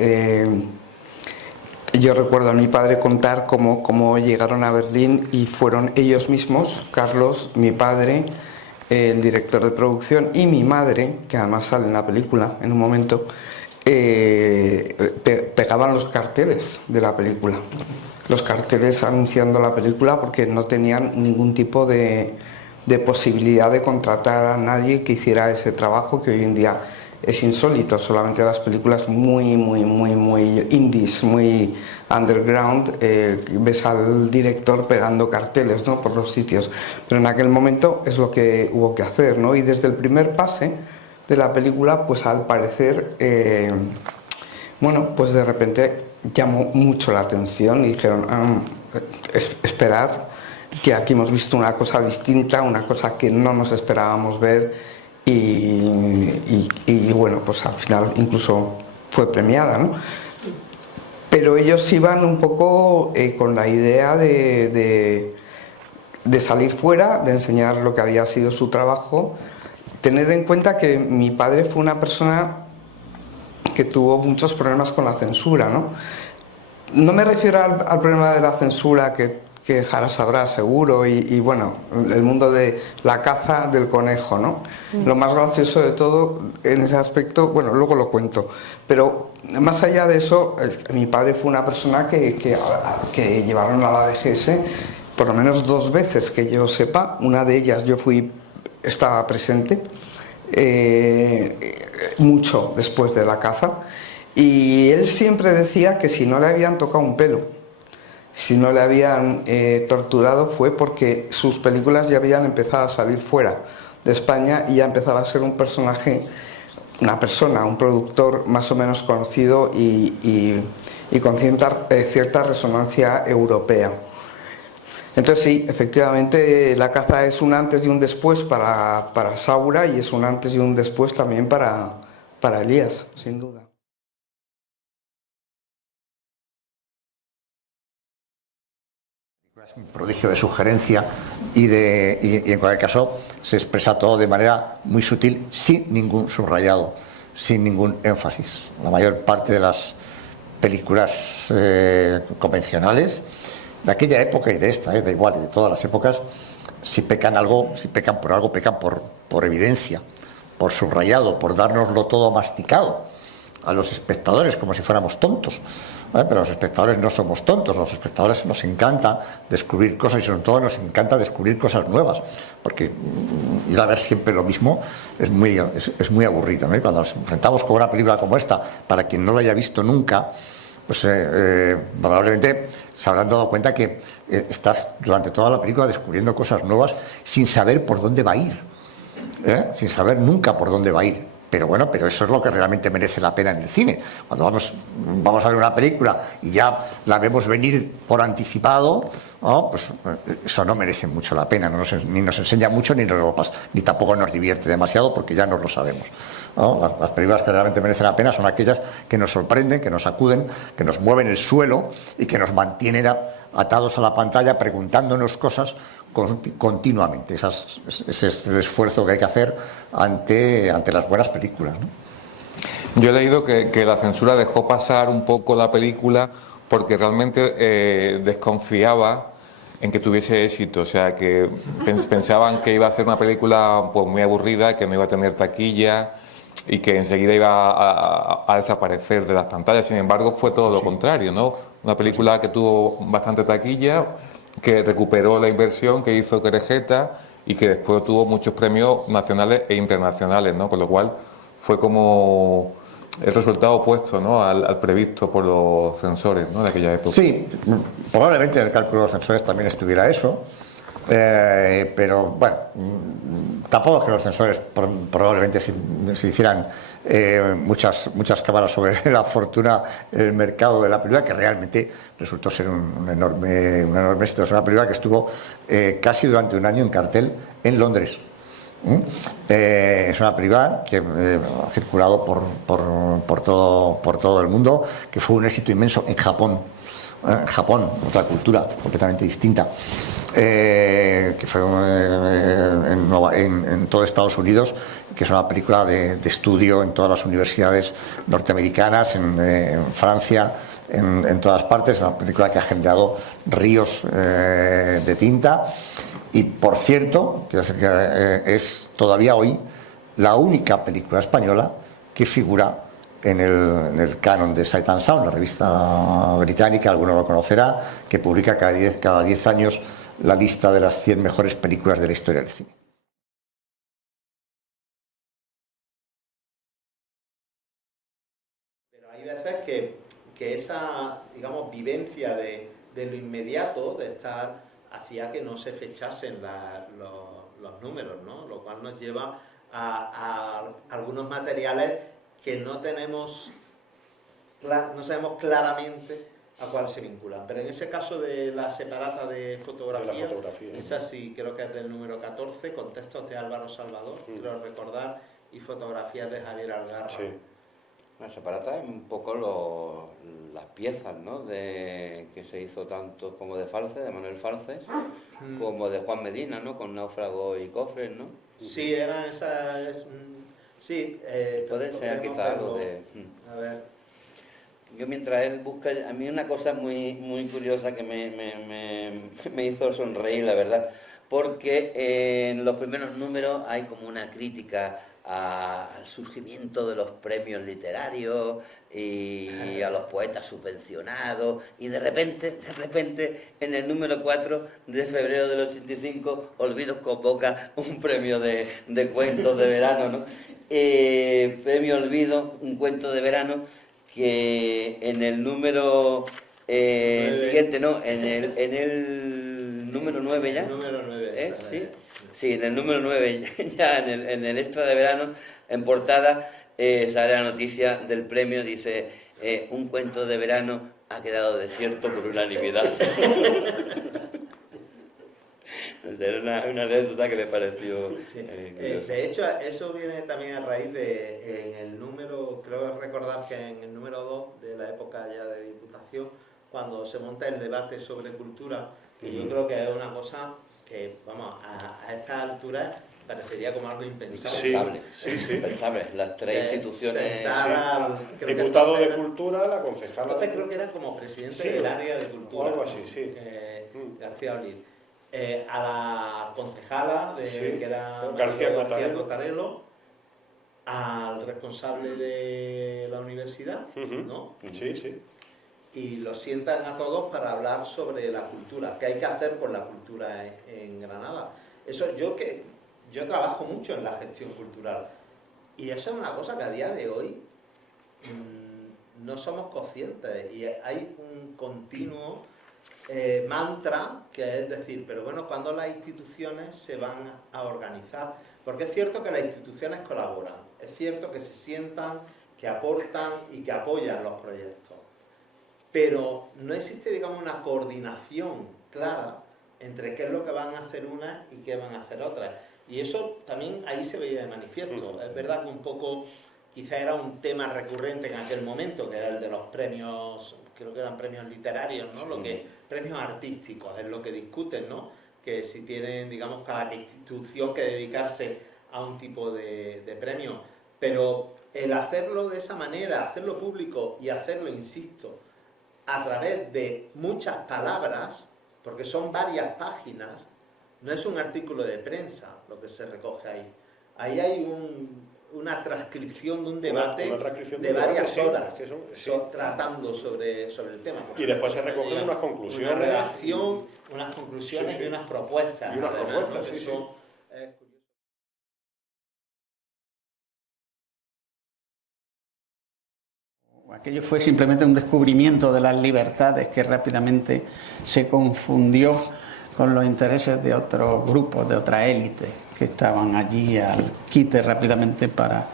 Yo recuerdo a mi padre contar cómo llegaron a Berlín y fueron ellos mismos, Carlos, mi padre, el director de producción, y mi madre, que además sale en la película en un momento, pegaban los carteles de la película. Los carteles anunciando la película, porque no tenían ningún tipo de posibilidad de contratar a nadie que hiciera ese trabajo que hoy en día es insólito. Solamente las películas muy indies, muy underground, ves al director pegando carteles, ¿no?, por los sitios. Pero en aquel momento es lo que hubo que hacer, ¿no? Y desde el primer pase de la película, pues al parecer, pues de repente llamó mucho la atención y dijeron, esperad, que aquí hemos visto una cosa distinta, una cosa que no nos esperábamos ver, y bueno, pues al final incluso fue premiada, ¿no? Pero ellos iban un poco con la idea de salir fuera, de enseñar lo que había sido su trabajo. Tened en cuenta que mi padre fue una persona que tuvo muchos problemas con la censura, ¿no? No me refiero al problema de la censura que Jara sabrá seguro, y bueno, el mundo de la caza del conejo, ¿no? Lo más gracioso de todo en ese aspecto, bueno, luego lo cuento, pero más allá de eso, mi padre fue una persona que llevaron a la DGS por lo menos 2 veces que yo sepa. Una de ellas estaba presente mucho después de la caza, y él siempre decía que si no le habían tocado un pelo, si no le habían torturado, fue porque sus películas ya habían empezado a salir fuera de España y ya empezaba a ser un personaje, un productor más o menos conocido y con cierta resonancia europea. Entonces sí, efectivamente, La caza es un antes y un después para Saura, y es un antes y un después también para Elías, sin duda. Es un prodigio de sugerencia y en cualquier caso se expresa todo de manera muy sutil, sin ningún subrayado, sin ningún énfasis. La mayor parte de las películas convencionales de aquella época y de esta, da igual, y de todas las épocas, si pecan por algo, pecan por evidencia, por subrayado, por dárnoslo todo masticado a los espectadores como si fuéramos tontos. Pero los espectadores no somos tontos, los espectadores nos encanta descubrir cosas, y sobre todo nos encanta descubrir cosas nuevas, porque ir a ver siempre lo mismo es muy aburrido, ¿no? Y cuando nos enfrentamos con una película como esta, para quien no la haya visto nunca, pues probablemente se habrán dado cuenta que estás durante toda la película descubriendo cosas nuevas sin saber por dónde va a ir, sin saber nunca por dónde va a ir. Pero bueno, eso es lo que realmente merece la pena en el cine. Cuando vamos a ver una película y ya la vemos venir por anticipado, pues eso no merece mucho la pena, ni nos enseña mucho, ni tampoco nos divierte demasiado, porque ya nos lo sabemos, ¿no? Las películas que realmente merecen la pena son aquellas que nos sorprenden, que nos sacuden, que nos mueven el suelo y que nos mantienen atados a la pantalla preguntándonos cosas continuamente. Ese es el esfuerzo que hay que hacer ante las buenas películas, ¿no? Yo he leído que la censura dejó pasar un poco la película porque realmente desconfiaba en que tuviese éxito, o sea, que pensaban que iba a ser una película pues muy aburrida, que no iba a tener taquilla y que enseguida iba a desaparecer de las pantallas. Sin embargo, fue todo lo contrario, ¿no? Una película que tuvo bastante taquilla, que recuperó la inversión que hizo Querejeta y que después tuvo muchos premios nacionales e internacionales, ¿no? Con lo cual fue como el resultado opuesto, ¿no?, al previsto por los censores, ¿no?, de aquella época. Sí, probablemente en el cálculo de los censores también estuviera eso, Pero bueno, tampoco es que los censores probablemente se hicieran muchas cábalas sobre la fortuna en el mercado de la película, que realmente resultó ser un enorme éxito. Es una película que estuvo casi durante un año en cartel en Londres. Es una película que ha circulado por todo el mundo, que fue un éxito inmenso en Japón. En Japón, otra cultura completamente distinta, que fue en todo Estados Unidos, que es una película de estudio en todas las universidades norteamericanas, en Francia, en todas partes. Es una película que ha generado ríos de tinta y, por cierto, que es todavía hoy la única película española que figura en el canon de Sight and Sound, la revista británica, alguno lo conocerá, que publica cada 10 años la lista de las 100 mejores películas de la historia del cine. Pero hay veces que esa, digamos, vivencia de lo inmediato, de estar, hacía que no se fechasen los números, ¿no? Lo cual nos lleva a algunos materiales que no sabemos claramente a cuál se vinculan. Pero en ese caso de la separata de fotografía, esa sí creo que es del número 14, con textos de Álvaro Salvador, creo recordar, y fotografías de Javier Algarra. Sí. La separata es un poco las piezas, ¿no? Que se hizo tanto como de Falces, de Manuel Falces, como de Juan Medina, ¿no? Con Náufrago y Cofres, ¿no? Sí, eran esas... Sí, puede ser quizá algo de... A ver. Yo mientras él busca, a mí una cosa muy curiosa que me hizo sonreír, la verdad, porque en los primeros números hay como una crítica al surgimiento de los premios literarios y a los poetas subvencionados, y de repente, en el número 4 de febrero del 85, Olvidos convoca un premio de cuentos de verano, ¿no? Premio Olvido, un cuento de verano, que en el número siguiente, no, en el número 9 ya. El número 9. Sí, en el número 9, ya en el extra de verano, en portada, sale la noticia del premio, dice, un cuento de verano ha quedado desierto por unanimidad. Era una anécdota que me pareció... de hecho, eso viene también a raíz en el número, creo recordar que en el número 2 de la época ya de Diputación, cuando se monta el debate sobre cultura, que yo creo que es una cosa que, vamos, a esta altura parecería como algo impensable. Sí. Impensable. Las tres instituciones... Diputado de Cultura, la concejala... Entonces creo que era como presidente del área de cultura. O algo así, sí. García Olid. A la concejala, que era García Cotarello, al responsable de la universidad, ¿no? Sí. Y los sientan a todos para hablar sobre la cultura, qué hay que hacer por la cultura en Granada. Eso yo trabajo mucho en la gestión cultural, y eso es una cosa que a día de hoy no somos conscientes, y hay un continuo mantra, que es decir, pero bueno, ¿cuándo las instituciones se van a organizar? Porque es cierto que las instituciones colaboran, es cierto que se sientan, que aportan y que apoyan los proyectos, pero no existe, digamos, una coordinación clara entre qué es lo que van a hacer unas y qué van a hacer otras. Y eso también ahí se veía de manifiesto. Es verdad que un poco, quizá era un tema recurrente en aquel momento, que era el de los premios, creo que eran premios literarios, ¿no? Premios artísticos, es lo que discuten, ¿no? Que si tienen, digamos, cada institución que dedicarse a un tipo de premio. Pero el hacerlo de esa manera, hacerlo público y hacerlo, insisto, a través de muchas palabras, porque son varias páginas, no es un artículo de prensa lo que se recoge ahí. Ahí hay una transcripción de un debate de varias horas tratando sobre el tema. Y después se recogen unas conclusiones. Una redacción, unas conclusiones y unas propuestas. Y unas propuestas, sí. Aquello fue simplemente un descubrimiento de las libertades que rápidamente se confundió con los intereses de otros grupos, de otra élite que estaban allí al quite rápidamente para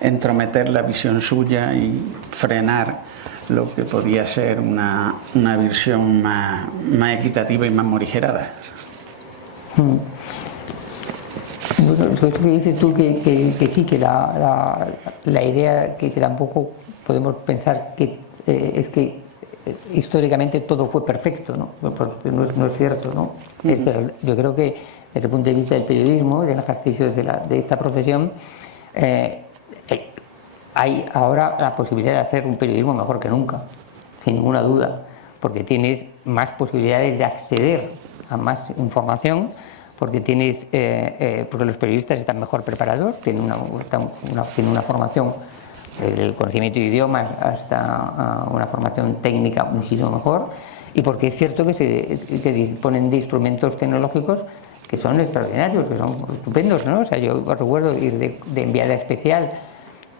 entrometer la visión suya y frenar lo que podía ser una visión más equitativa y más morigerada. Bueno, lo que dices tú que sí, que la idea que tampoco podemos pensar que es que históricamente todo fue perfecto, ¿no? Porque no es cierto, ¿no? Pero yo creo que desde el punto de vista del periodismo, del ejercicio de esta profesión, hay ahora la posibilidad de hacer un periodismo mejor que nunca, sin ninguna duda, porque tienes más posibilidades de acceder a más información, porque porque los periodistas están mejor preparados, tienen una formación, el conocimiento de idiomas hasta una formación técnica muchísimo mejor, y porque es cierto que se disponen de instrumentos tecnológicos que son extraordinarios, que son estupendos, ¿no? O sea, yo recuerdo ir de enviada especial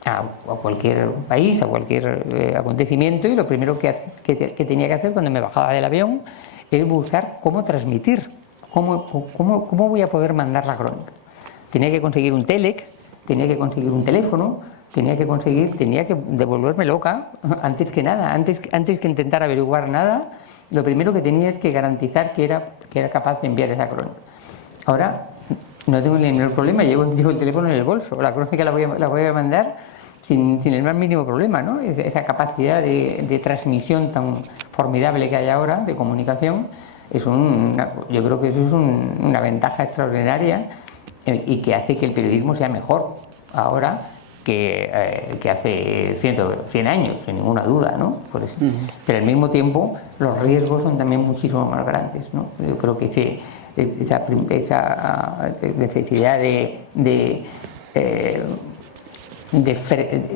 a cualquier país, a cualquier acontecimiento, y lo primero que tenía que hacer cuando me bajaba del avión es buscar cómo transmitir, cómo voy a poder mandar la crónica. Tenía que conseguir un telex, tenía que conseguir un teléfono, tenía que devolverme loca antes que nada, antes que intentar averiguar nada. Lo primero que tenía es que garantizar que era capaz de enviar esa crónica. Ahora no tengo el menor problema, llevo el teléfono en el bolso, la crónica la voy a mandar sin el más mínimo problema, ¿no? Esa capacidad de transmisión tan formidable que hay ahora, de comunicación, yo creo que eso es una ventaja extraordinaria y que hace que el periodismo sea mejor ahora que hace 100 años, sin ninguna duda, ¿no? Por eso. Pero al mismo tiempo los riesgos son también muchísimo más grandes, ¿no? Yo creo que esa necesidad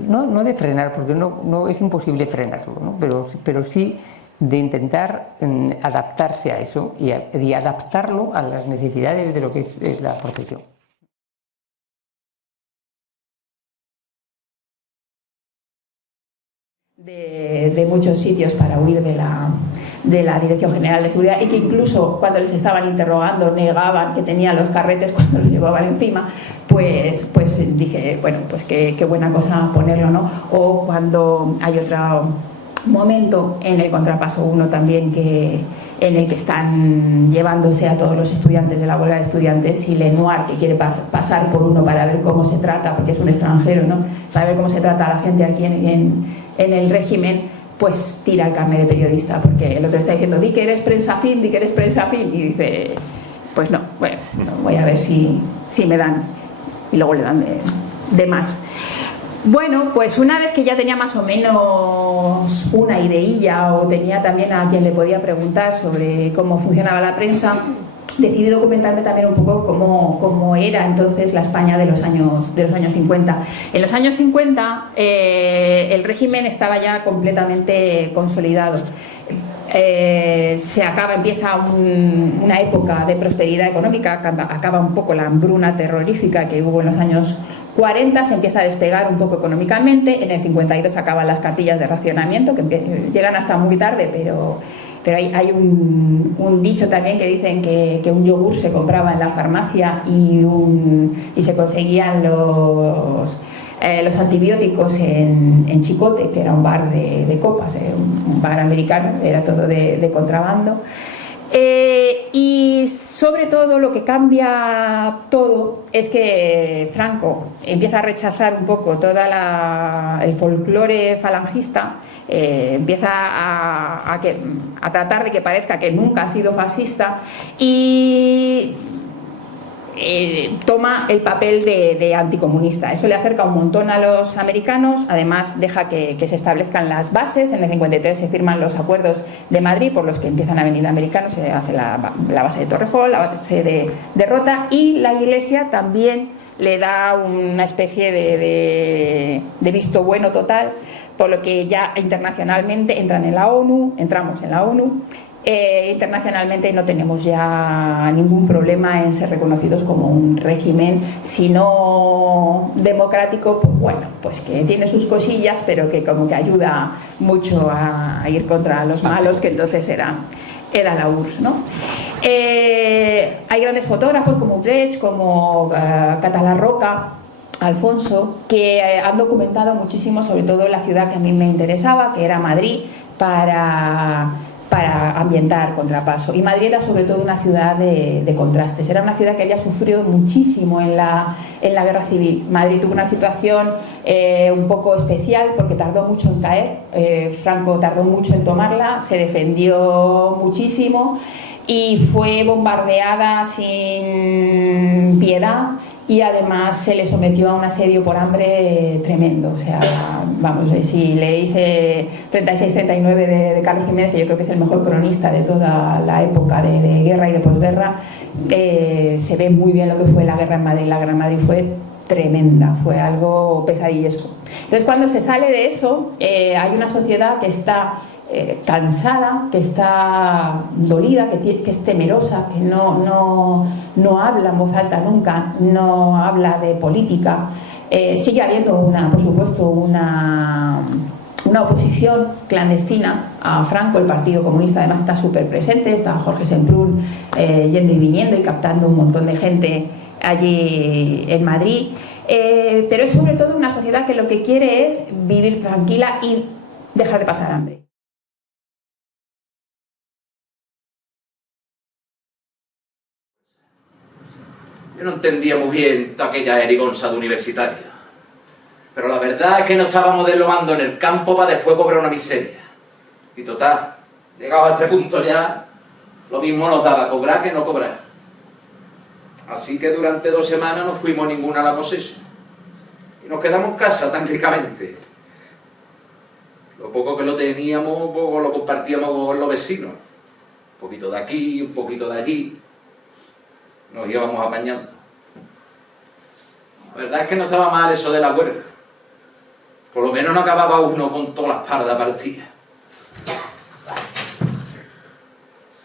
no de frenar, porque no es imposible frenarlo, ¿no? Pero sí de intentar adaptarse a eso y adaptarlo a las necesidades de lo que es la profesión. De muchos sitios para huir de la Dirección General de Seguridad, y que incluso cuando les estaban interrogando negaban que tenían los carretes cuando los llevaban encima, pues dije, bueno, pues qué buena cosa ponerlo, ¿no? O cuando hay otro momento en el Contrapaso 1 también en el que están llevándose a todos los estudiantes de la huelga de estudiantes, y Lenoir, que quiere pasar por uno para ver cómo se trata, porque es un extranjero, ¿no? Para ver cómo se trata a la gente aquí en el régimen, pues tira el carnet de periodista, porque el otro está diciendo, di que eres prensa fin, y dice, pues no, bueno, voy a ver si me dan, y luego le dan de más. Bueno, pues una vez que ya tenía más o menos una ideilla, o tenía también a quien le podía preguntar sobre cómo funcionaba la prensa, decidí documentarme también un poco cómo era entonces la España de los años 50. En los años 50 el régimen estaba ya completamente consolidado. Empieza una época de prosperidad económica, acaba un poco la hambruna terrorífica que hubo en los años 40, se empieza a despegar un poco económicamente. En el 52 acaban las cartillas de racionamiento, que llegan hasta muy tarde, pero hay un dicho también que dicen que un yogur se compraba en la farmacia y se conseguían los antibióticos en Chicote, que era un bar de copas, un bar americano, era todo de contrabando. Y sobre todo lo que cambia todo es que Franco empieza a rechazar un poco todo el folclore falangista, empieza a tratar de que parezca que nunca ha sido fascista, y toma el papel de anticomunista. Eso le acerca un montón a los americanos. Además deja que se establezcan las bases. En el 53 se firman los acuerdos de Madrid, por los que empiezan a venir americanos. Se hace la base de Torrejón, la base de Rota, y la Iglesia también le da una especie de visto bueno total, por lo que ya internacionalmente entramos en la ONU. Internacionalmente no tenemos ya ningún problema en ser reconocidos como un régimen, si no democrático, pues bueno, pues que tiene sus cosillas, pero que como que ayuda mucho a ir contra los malos, que entonces era la URSS, ¿no? Hay grandes fotógrafos como Utrecht, como Català Roca, Alfonso, que han documentado muchísimo, sobre todo la ciudad que a mí me interesaba, que era Madrid, para ambientar Contrapaso. Y Madrid era sobre todo una ciudad de contrastes, era una ciudad que había sufrido muchísimo en la guerra civil. Madrid tuvo una situación un poco especial porque tardó mucho en caer, Franco tardó mucho en tomarla, se defendió muchísimo y fue bombardeada sin piedad, y además se le sometió a un asedio por hambre tremendo. O sea, vamos, si leéis 36-39 de Carlos Jiménez, que yo creo que es el mejor cronista de toda la época de guerra y de posguerra, se ve muy bien lo que fue la guerra en Madrid. La guerra en Madrid fue tremenda, fue algo pesadillesco. Entonces, cuando se sale de eso, hay una sociedad que está cansada, que está dolida, que es temerosa, que no habla en voz alta nunca, no habla de política. Sigue habiendo, por supuesto, una oposición clandestina a Franco. El Partido Comunista además está súper presente, está Jorge Semprún yendo y viniendo y captando un montón de gente allí en Madrid. Pero es sobre todo una sociedad que lo que quiere es vivir tranquila y dejar de pasar hambre. Yo no entendía muy bien toda aquella jerigonza de universitaria. Pero la verdad es que nos estábamos deslomando en el campo para después cobrar una miseria. Y total, llegados a este punto ya, lo mismo nos daba cobrar que no cobrar. Así que durante 2 semanas no fuimos ninguna a la cosecha. Y nos quedamos en casa tan ricamente. Lo poco que lo teníamos, poco lo compartíamos con los vecinos. Un poquito de aquí, un poquito de allí. Nos íbamos apañando. La verdad es que no estaba mal eso de la huelga. Por lo menos no acababa uno con toda la espalda partida.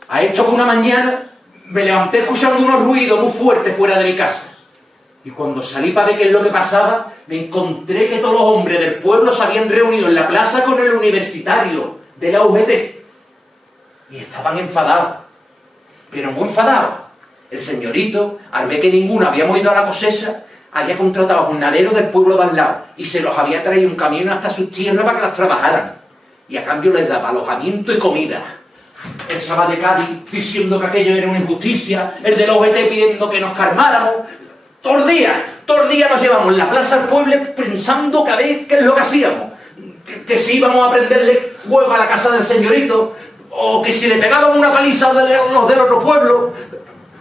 A esto que una mañana me levanté escuchando unos ruidos muy fuertes fuera de mi casa. Y cuando salí para ver qué es lo que pasaba, me encontré que todos los hombres del pueblo se habían reunido en la plaza con el universitario de la UGT. Y estaban enfadados. Pero muy enfadados. El señorito, al ver que ninguno habíamos ido a la cosecha, había contratado a jornaleros del pueblo de al lado y se los había traído un camión hasta sus tierras para que las trabajaran. Y a cambio les daba alojamiento y comida. El Saba de Cádiz diciendo que aquello era una injusticia, el de la UGT pidiendo que nos calmáramos. Todos los días nos llevamos en la plaza al pueblo pensando que a ver qué es lo que hacíamos. Que si íbamos a prenderle fuego a la casa del señorito, o que si le pegábamos una paliza a los del otro pueblo,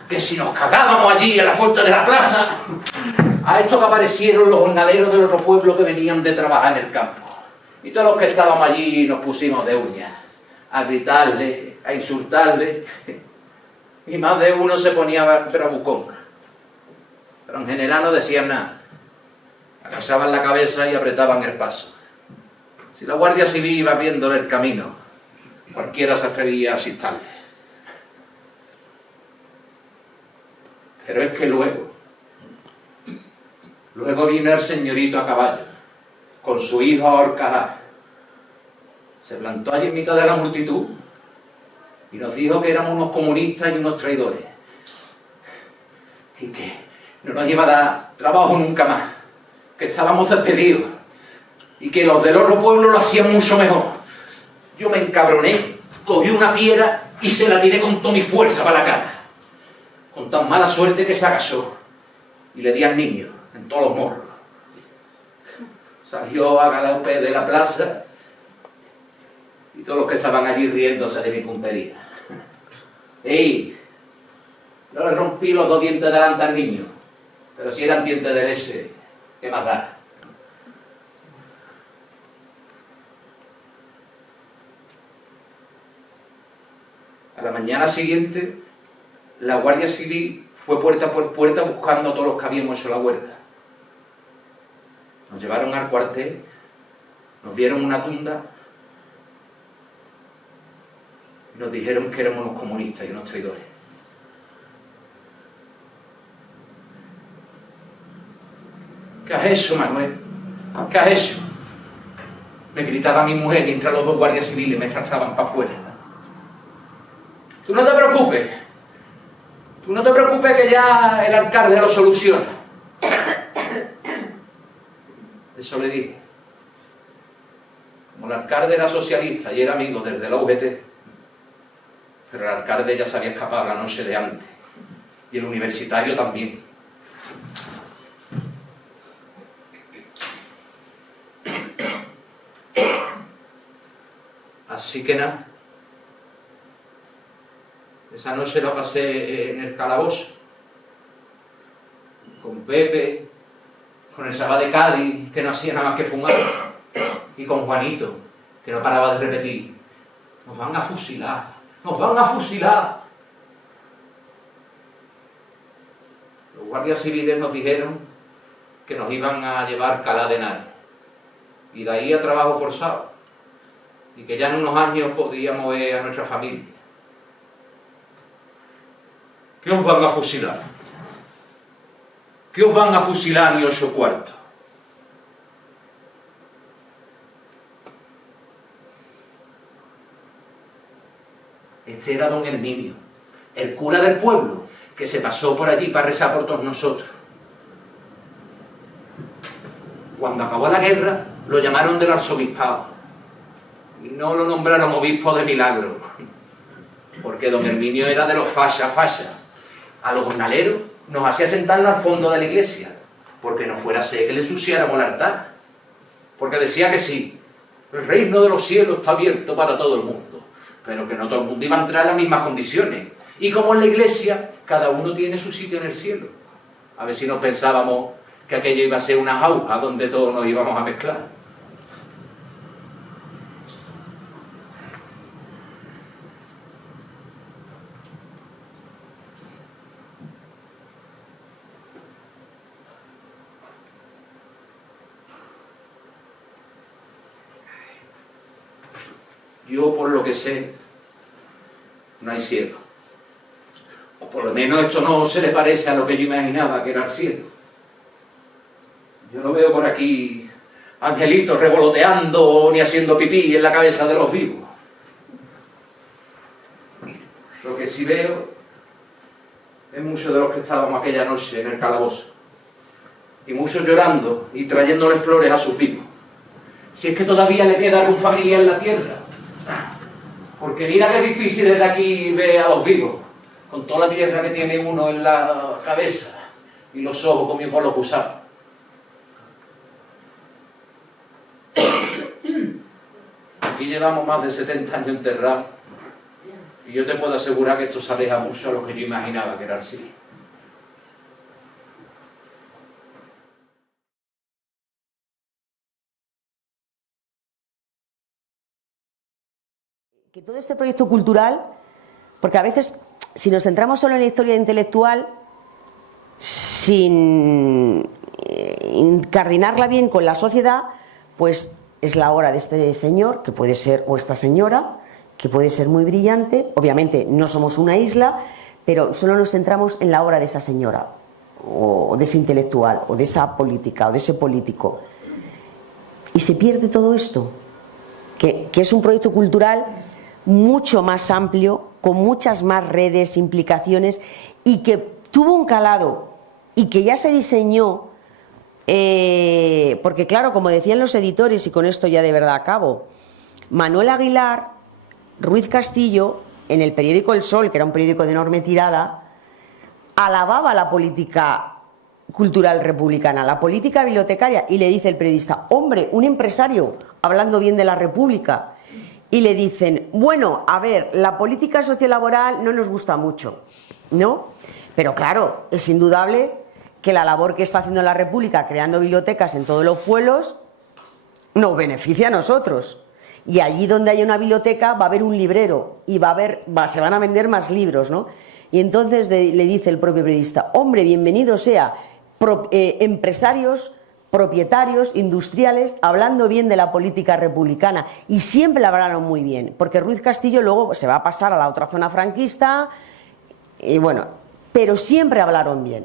que si nos cagábamos allí en la fuente de la plaza. A esto que aparecieron los jornaleros del otro pueblo que venían de trabajar en el campo. Y todos los que estábamos allí nos pusimos de uñas, a gritarle, a insultarle. Y más de uno se ponía bravucón. Pero en general no decían nada. Agachaban la cabeza y apretaban el paso. Si la Guardia Civil iba viéndole el camino, cualquiera se atrevía a asistirle. Pero es que luego vino el señorito a caballo, con su hijo ahorcado. Se plantó allí en mitad de la multitud y nos dijo que éramos unos comunistas y unos traidores. Y que no nos iba a dar trabajo nunca más, que estábamos despedidos y que los del otro pueblo lo hacían mucho mejor. Yo me encabroné, cogí una piedra y se la tiré con toda mi fuerza para la cara. Con tan mala suerte que se agachó y le di al niño en todos los morros. Salió a galope de la plaza y todos los que estaban allí riéndose de mi puntería. ¡Ey! No le rompí los 2 dientes delante al niño, pero si eran dientes de leche, ¿qué más da? A la mañana siguiente, la Guardia Civil fue puerta por puerta buscando a todos los que habíamos hecho la huelga. Nos llevaron al cuartel, nos dieron una tunda y nos dijeron que éramos unos comunistas y unos traidores. ¿Qué has hecho, Manuel? ¿Qué has hecho? Me gritaba mi mujer mientras los 2 guardias civiles me arrastraban para afuera. Tú no te preocupes, Tú no te preocupes que ya el alcalde lo soluciona. Eso le dije. Como el alcalde era socialista y era amigo desde la UGT, pero el alcalde ya se había escapado la noche de antes. Y el universitario también. Así que nada. Esa noche la pasé en el calabozo. Con Pepe, con el Sabá de Cádiz, que no hacía nada más que fumar, y con Juanito, que no paraba de repetir: nos van a fusilar, nos van a fusilar. Los guardias civiles nos dijeron que nos iban a llevar Alcalá de Henares, y de ahí a trabajo forzado, y que ya en unos años podíamos ver a nuestra familia. ¿Qué os van a fusilar? ¿Qué os van a fusilar ni 8 cuartos? Este era don Herminio, el cura del pueblo, que se pasó por allí para rezar por todos nosotros. Cuando acabó la guerra, lo llamaron del arzobispado. Y no lo nombraron obispo de milagro, porque don Herminio era de los fascia. A los jornaleros nos hacía sentarnos al fondo de la iglesia, porque no fuera ser que le ensuciáramos el altar. Porque decía que sí, el reino de los cielos está abierto para todo el mundo, pero que no todo el mundo iba a entrar en las mismas condiciones. Y como en la iglesia, cada uno tiene su sitio en el cielo. A ver si nos pensábamos que aquello iba a ser una jauja donde todos nos íbamos a mezclar. Yo, por lo que sé, no hay cielo. O por lo menos esto no se le parece a lo que yo imaginaba que era el cielo. Yo no veo por aquí angelitos revoloteando ni haciendo pipí en la cabeza de los vivos. Lo que sí veo es muchos de los que estábamos aquella noche en el calabozo. Y muchos llorando y trayéndole flores a sus vivos. Si es que todavía le queda algún familiar en la tierra. Porque mira qué difícil desde aquí ver a los vivos, con toda la tierra que tiene uno en la cabeza y los ojos comidos por los gusanos. Aquí llevamos más de 70 años enterrados y yo te puedo asegurar que esto se aleja mucho a lo que yo imaginaba que era el cielo. Que todo este proyecto cultural, porque a veces si nos centramos solo en la historia intelectual, sin incardinarla bien con la sociedad, pues es la obra de este señor, que puede ser, o esta señora, que puede ser muy brillante. Obviamente no somos una isla, pero solo nos centramos en la obra de esa señora, o de ese intelectual, o de esa política, o de ese político. Y se pierde todo esto, que es un proyecto cultural mucho más amplio, con muchas más redes, implicaciones, y que tuvo un calado y que ya se diseñó, porque claro, como decían los editores, y con esto ya de verdad acabo, Manuel Aguilar Ruiz Castillo, en el periódico El Sol, que era un periódico de enorme tirada, alababa la política cultural republicana, la política bibliotecaria, y le dice el periodista: hombre, un empresario hablando bien de la República. Y le dicen: bueno, a ver, la política sociolaboral no nos gusta mucho, ¿no? Pero claro, es indudable que la labor que está haciendo la República creando bibliotecas en todos los pueblos nos beneficia a nosotros. Y allí donde haya una biblioteca va a haber un librero y se van a vender más libros, ¿no? Y entonces le dice el propio periodista: hombre, bienvenido sea, empresarios, propietarios, industriales, hablando bien de la política republicana, y siempre la hablaron muy bien, porque Ruiz Castillo luego se va a pasar a la otra zona franquista, y bueno, pero siempre hablaron bien,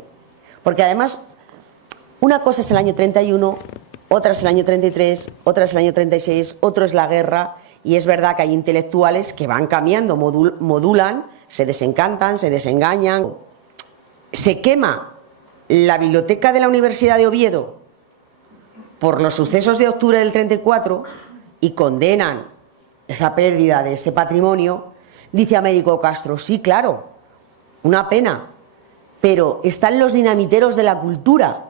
porque además una cosa es el año 31, otra es el año 33, otra es el año 36, otro es la guerra, y es verdad que hay intelectuales que van cambiando, modulan, se desencantan, se desengañan. se quema la biblioteca de la Universidad de Oviedo por los sucesos de octubre del 34 y condenan esa pérdida de ese patrimonio, dice Américo Castro, sí, claro, una pena, pero están los dinamiteros de la cultura,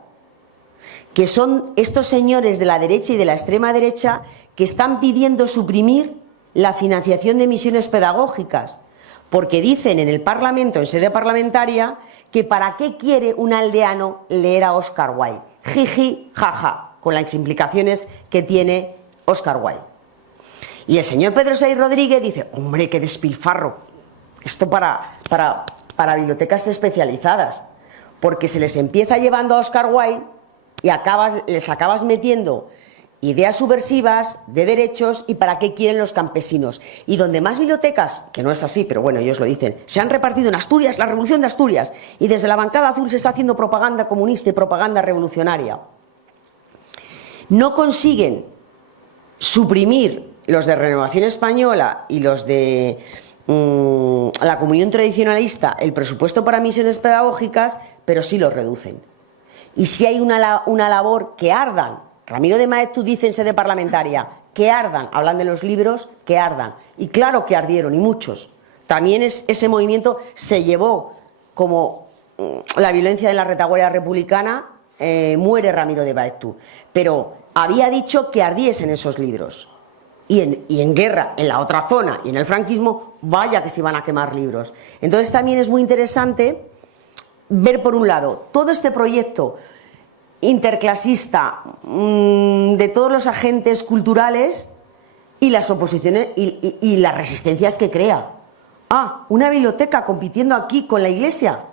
que son estos señores de la derecha y de la extrema derecha que están pidiendo suprimir la financiación de misiones pedagógicas, porque dicen en el Parlamento, en sede parlamentaria, que para qué quiere un aldeano leer a Oscar Wilde. Jiji, jaja, con las implicaciones que tiene Oscar Wilde. Y el señor Pedro Saiz Rodríguez dice, hombre, qué despilfarro, esto para bibliotecas especializadas, porque se les empieza llevando a Oscar Wilde y les acabas metiendo ideas subversivas de derechos y para qué quieren los campesinos. Y donde más bibliotecas, que no es así, pero bueno, ellos lo dicen, se han repartido en Asturias, la Revolución de Asturias, y desde la bancada azul se está haciendo propaganda comunista y propaganda revolucionaria. No consiguen suprimir los de Renovación Española y los de la Comunión Tradicionalista el presupuesto para misiones pedagógicas, pero sí los reducen. Y si hay una labor que ardan, Ramiro de Maeztu dice en sede parlamentaria, que ardan, hablan de los libros, que ardan. Y claro que ardieron, y muchos. También ese movimiento se llevó, como la violencia de la retaguardia republicana, muere Ramiro de Maeztu. Pero había dicho que ardiesen esos libros. Y en guerra, en la otra zona y en el franquismo, vaya que se iban a quemar libros. Entonces también es muy interesante ver, por un lado, todo este proyecto interclasista de todos los agentes culturales y las oposiciones y las resistencias que crea. Una biblioteca compitiendo aquí con la iglesia.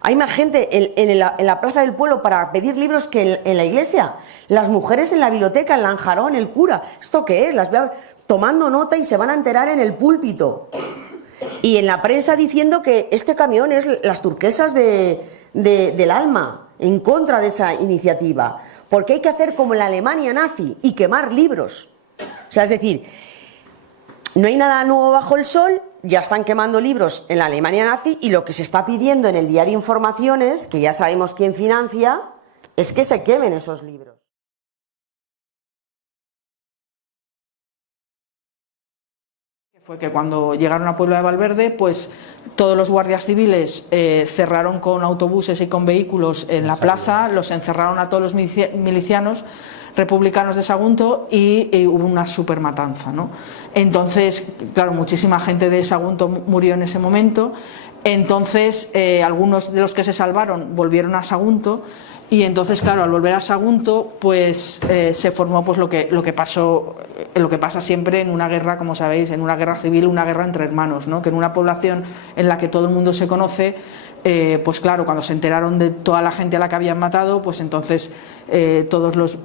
Hay más gente en la plaza del pueblo para pedir libros que en la iglesia. Las mujeres en la biblioteca, en Lanjarón, el cura. ¿Esto qué es? Las veo tomando nota y se van a enterar en el púlpito. Y en la prensa diciendo que este camión es las turquesas del alma, en contra de esa iniciativa, porque hay que hacer como en la Alemania nazi y quemar libros. O sea, es decir, no hay nada nuevo bajo el sol, ya están quemando libros en la Alemania nazi y lo que se está pidiendo en el diario Informaciones, que ya sabemos quién financia, es que se quemen esos libros. Fue que cuando llegaron a Puebla de Valverde, pues todos los guardias civiles cerraron con autobuses y con vehículos en la plaza, los encerraron a todos los milicianos republicanos de Sagunto y hubo una supermatanza, ¿no? Entonces, claro, muchísima gente de Sagunto murió en ese momento. Entonces, algunos de los que se salvaron volvieron a Sagunto. Y entonces, claro, al volver a Sagunto, pues se formó pues lo que pasa siempre en una guerra, como sabéis, en una guerra civil, una guerra entre hermanos, ¿no? Que en una población en la que todo el mundo se conoce, pues claro, cuando se enteraron de toda la gente a la que habían matado, pues entonces todos los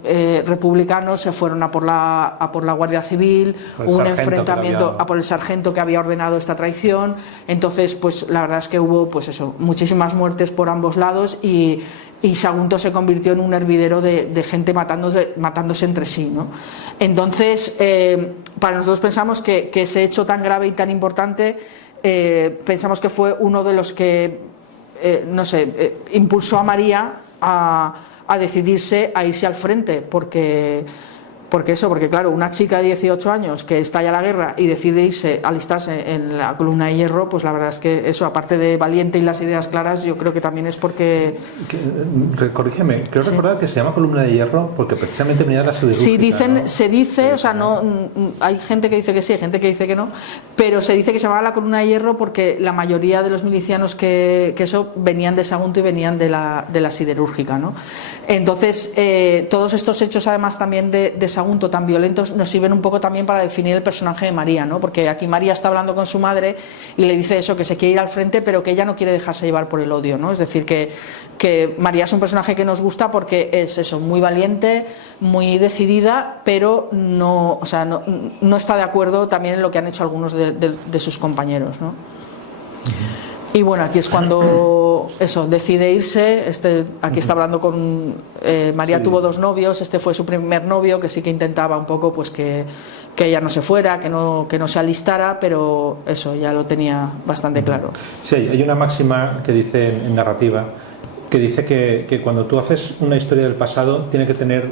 republicanos se fueron a por la Guardia Civil, hubo un enfrentamiento a por el sargento que había ordenado esta traición. Entonces, pues la verdad es que hubo, pues eso, muchísimas muertes por ambos lados y Sagunto se convirtió en un hervidero de gente matándose entre sí, ¿no? Entonces, para nosotros pensamos que ese hecho tan grave y tan importante, pensamos que fue uno de los que, impulsó a María a decidirse a irse al frente, porque claro, una chica de 18 años que estalla la guerra y decide irse, alistarse en la columna de hierro, pues la verdad es que eso, aparte de valiente y las ideas claras, yo creo que también es porque... Corrígeme, creo recordar que se llama columna de hierro porque precisamente venía de la siderúrgica. Sí, dicen, ¿no? Se dice, o sea, no, hay gente que dice que sí, hay gente que dice que no, pero se dice que se llamaba la columna de hierro porque la mayoría de los milicianos que eso venían de Sagunto y venían de la siderúrgica, ¿no? Entonces, todos estos hechos, además también de Sagunto tan violentos, nos sirven un poco también para definir el personaje de María, ¿no? Porque aquí María está hablando con su madre y le dice eso, que se quiere ir al frente, pero que ella no quiere dejarse llevar por el odio, ¿no? Es decir, que María es un personaje que nos gusta porque es eso, muy valiente, muy decidida, pero no está de acuerdo también en lo que han hecho algunos de sus compañeros, ¿no? Y bueno, aquí es cuando eso, decide irse. Aquí está hablando con María, sí. Tuvo 2 novios, este fue su primer novio, que sí que intentaba un poco pues que ella no se fuera, que no se alistara, pero eso ya lo tenía bastante claro. Sí, hay una máxima que dice en narrativa que dice que cuando tú haces una historia del pasado tiene que tener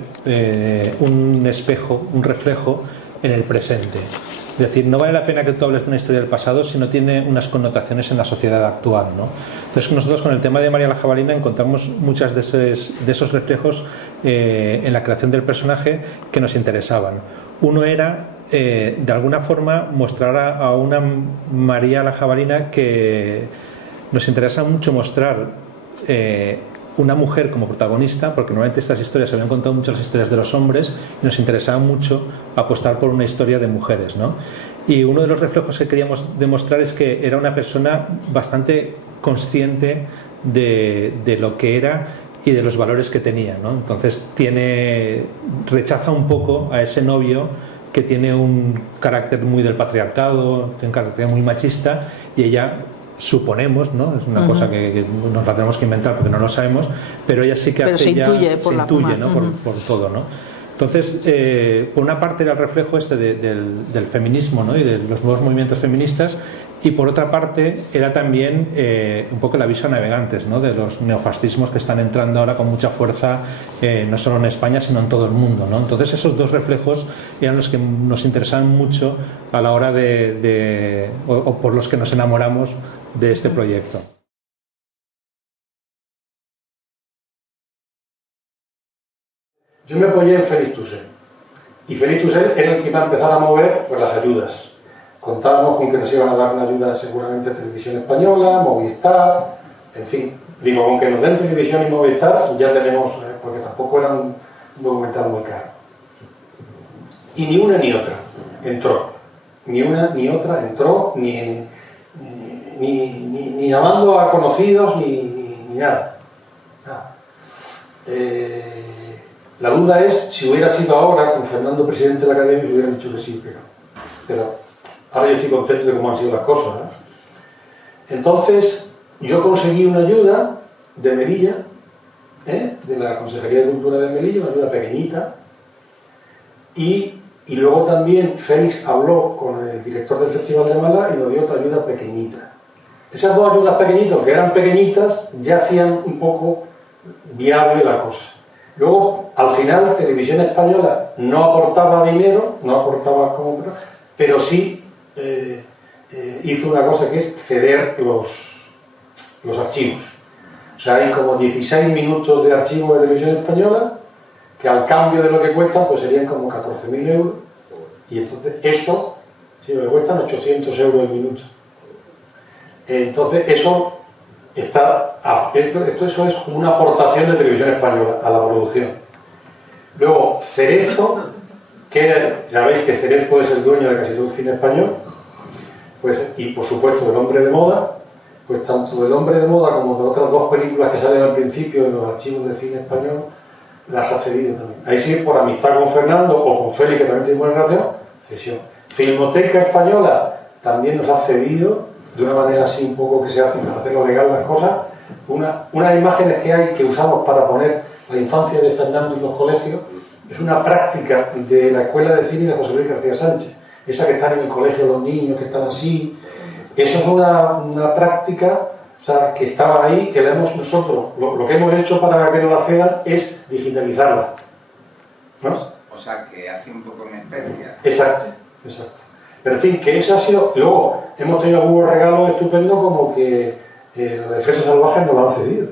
un espejo, un reflejo en el presente. Es decir, no vale la pena que tú hables de una historia del pasado si no tiene unas connotaciones en la sociedad actual, ¿no? Entonces nosotros con el tema de María la Jabalina encontramos muchas de esos reflejos en la creación del personaje que nos interesaban. Uno era, de alguna forma, mostrar a una María la Jabalina que nos interesa mucho mostrar una mujer como protagonista, porque normalmente estas historias se habían contado mucho las historias de los hombres y nos interesaba mucho apostar por una historia de mujeres, ¿no? Y uno de los reflejos que queríamos demostrar es que era una persona bastante consciente de lo que era y de los valores que tenía, ¿no? Entonces rechaza un poco a ese novio que tiene un carácter muy del patriarcado, tiene un carácter muy machista, y ella, suponemos, ¿no? Es una cosa que nos la tenemos que inventar porque no lo sabemos, pero ella sí que pero hace se intuye por la intuye, ¿no? Por todo, ¿no? Entonces, por una parte era el reflejo del feminismo, ¿no? Y de los nuevos movimientos feministas, y por otra parte era también un poco el aviso a navegantes, ¿no? De los neofascismos que están entrando ahora con mucha fuerza, no solo en España sino en todo el mundo, ¿no? Entonces esos dos reflejos eran los que nos interesaban mucho a la hora o por los que nos enamoramos de este proyecto. Yo me apoyé en Félix Tussell, y Félix Tussell era el que iba a empezar a mover pues, las ayudas. Contábamos con que nos iban a dar una ayuda seguramente Televisión Española, Movistar, en fin. Digo, con que nos den Televisión y Movistar ya tenemos, porque tampoco era un documental muy caro. Y ni una ni otra entró. Ni una ni otra entró, ni llamando a conocidos, ni nada. La duda es si hubiera sido ahora, con Fernando presidente de la Academia, le hubieran dicho que sí, pero ahora yo estoy contento de cómo han sido las cosas, ¿no? Entonces, yo conseguí una ayuda de Melilla, de la Consejería de Cultura de Melilla, una ayuda pequeñita, y luego también Félix habló con el director del Festival de Málaga y nos dio otra ayuda pequeñita. Esas dos ayudas pequeñitas, que eran pequeñitas, ya hacían un poco viable la cosa. Luego, al final, Televisión Española no aportaba dinero, no aportaba como... pero sí hizo una cosa que es ceder los archivos. O sea, hay como 16 minutos de archivo de Televisión Española que al cambio de lo que cuestan pues serían como 14.000 euros, y entonces eso, si me cuestan 800 euros el minuto. Entonces eso está... eso es como una aportación de Televisión Española a la producción. Luego, Cerezo, ya veis que Cerezo es el dueño de casi todo el cine español, pues, y por supuesto El Hombre de Moda, pues tanto del Hombre de Moda como de otras dos películas que salen al principio en los archivos de cine español, las ha cedido también. Ahí sí, por amistad con Fernando o con Félix, que también tiene buena relación, cesión. Filmoteca Española también nos ha cedido, de una manera así un poco que se hace para hacerlo legal las cosas, unas imágenes que hay que usamos para poner la infancia de Fernando en los colegios. Es una práctica de la Escuela de Cine de José Luis García Sánchez, esa que están en el colegio los niños, que están así. Eso es una práctica, o sea, que estaba ahí, que la hemos nosotros, lo que hemos hecho para que nos la cedan es digitalizarla, ¿no? O sea, que hace un poco en especie. Exacto. Pero en fin, que eso ha sido... Luego hemos tenido algunos regalos estupendos, como que los Defensas Salvajes nos lo han cedido.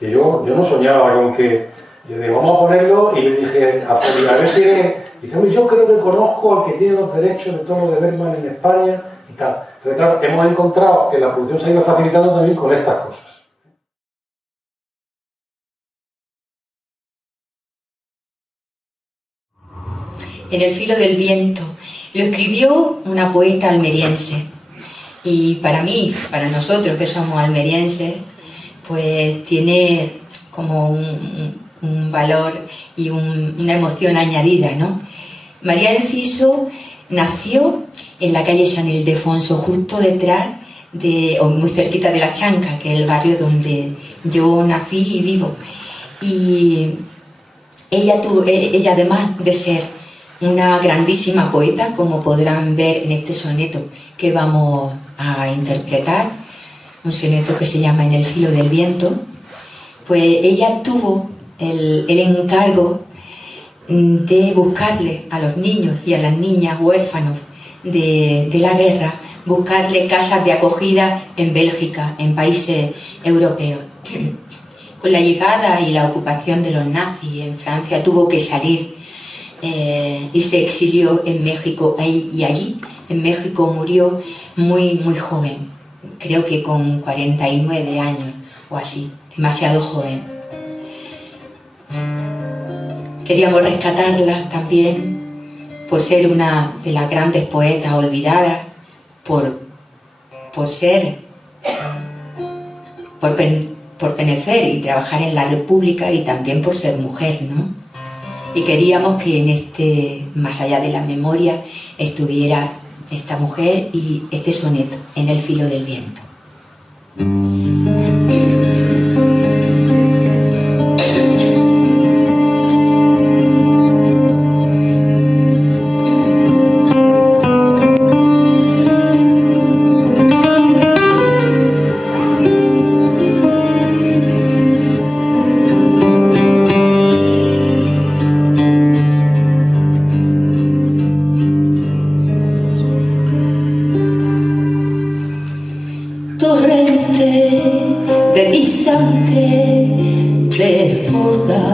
Y yo no soñaba con que... Yo digo, vamos a ponerlo, y le dije a Félix, a ver si eres... Dice, yo creo que conozco al que tiene los derechos de todo lo de Bergman en España y tal. Entonces, claro, hemos encontrado que la producción se ha ido facilitando también con estas cosas. En el filo del viento. Lo escribió una poeta almeriense. Y para mí, para nosotros que somos almerienses, pues tiene como un valor y una emoción añadida, ¿no? María Enciso nació en la calle San Ildefonso, justo detrás o muy cerquita de La Chanca, que es el barrio donde yo nací y vivo. Y ella además de ser una grandísima poeta, como podrán ver en este soneto que vamos a interpretar, un soneto que se llama En el filo del viento, pues ella tuvo el encargo de buscarle a los niños y a las niñas huérfanos de la guerra, buscarle casas de acogida en Bélgica, en países europeos. Con la llegada y la ocupación de los nazis en Francia tuvo que salir y se exilió en México, y allí en México murió muy joven, creo que con 49 años o así, demasiado joven. Queríamos rescatarla también por ser una de las grandes poetas olvidadas, por pertenecer y trabajar en la República, y también por ser mujer, ¿no? Y queríamos que en este, más allá de la memoria, estuviera esta mujer y este soneto, En el filo del viento. De mi sangre desbordado,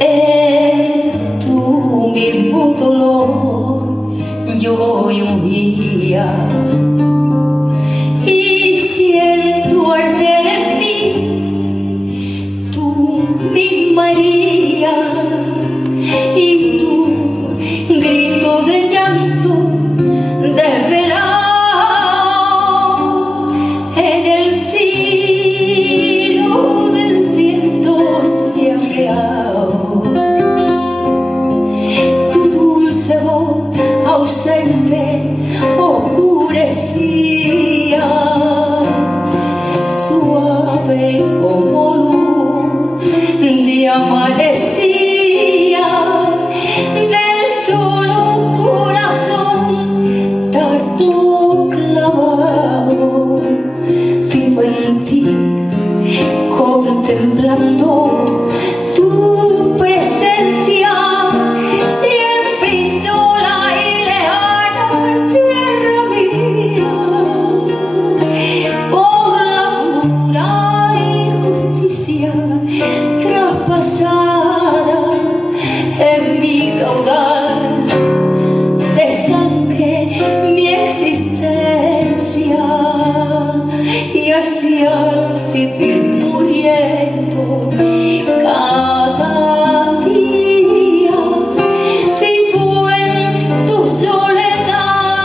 en tu mismo dolor yo huía, y siento arder en mí tu misma herida y tu grito de llanto desvelado. Ausente oscurecía, suave como luz de amanecía, del solo corazón tardo clavado, vivo en ti, contemplando tu presencia. En mi caudal de sangre mi existencia, y así al vivir muriendo cada día vivo en tu soledad,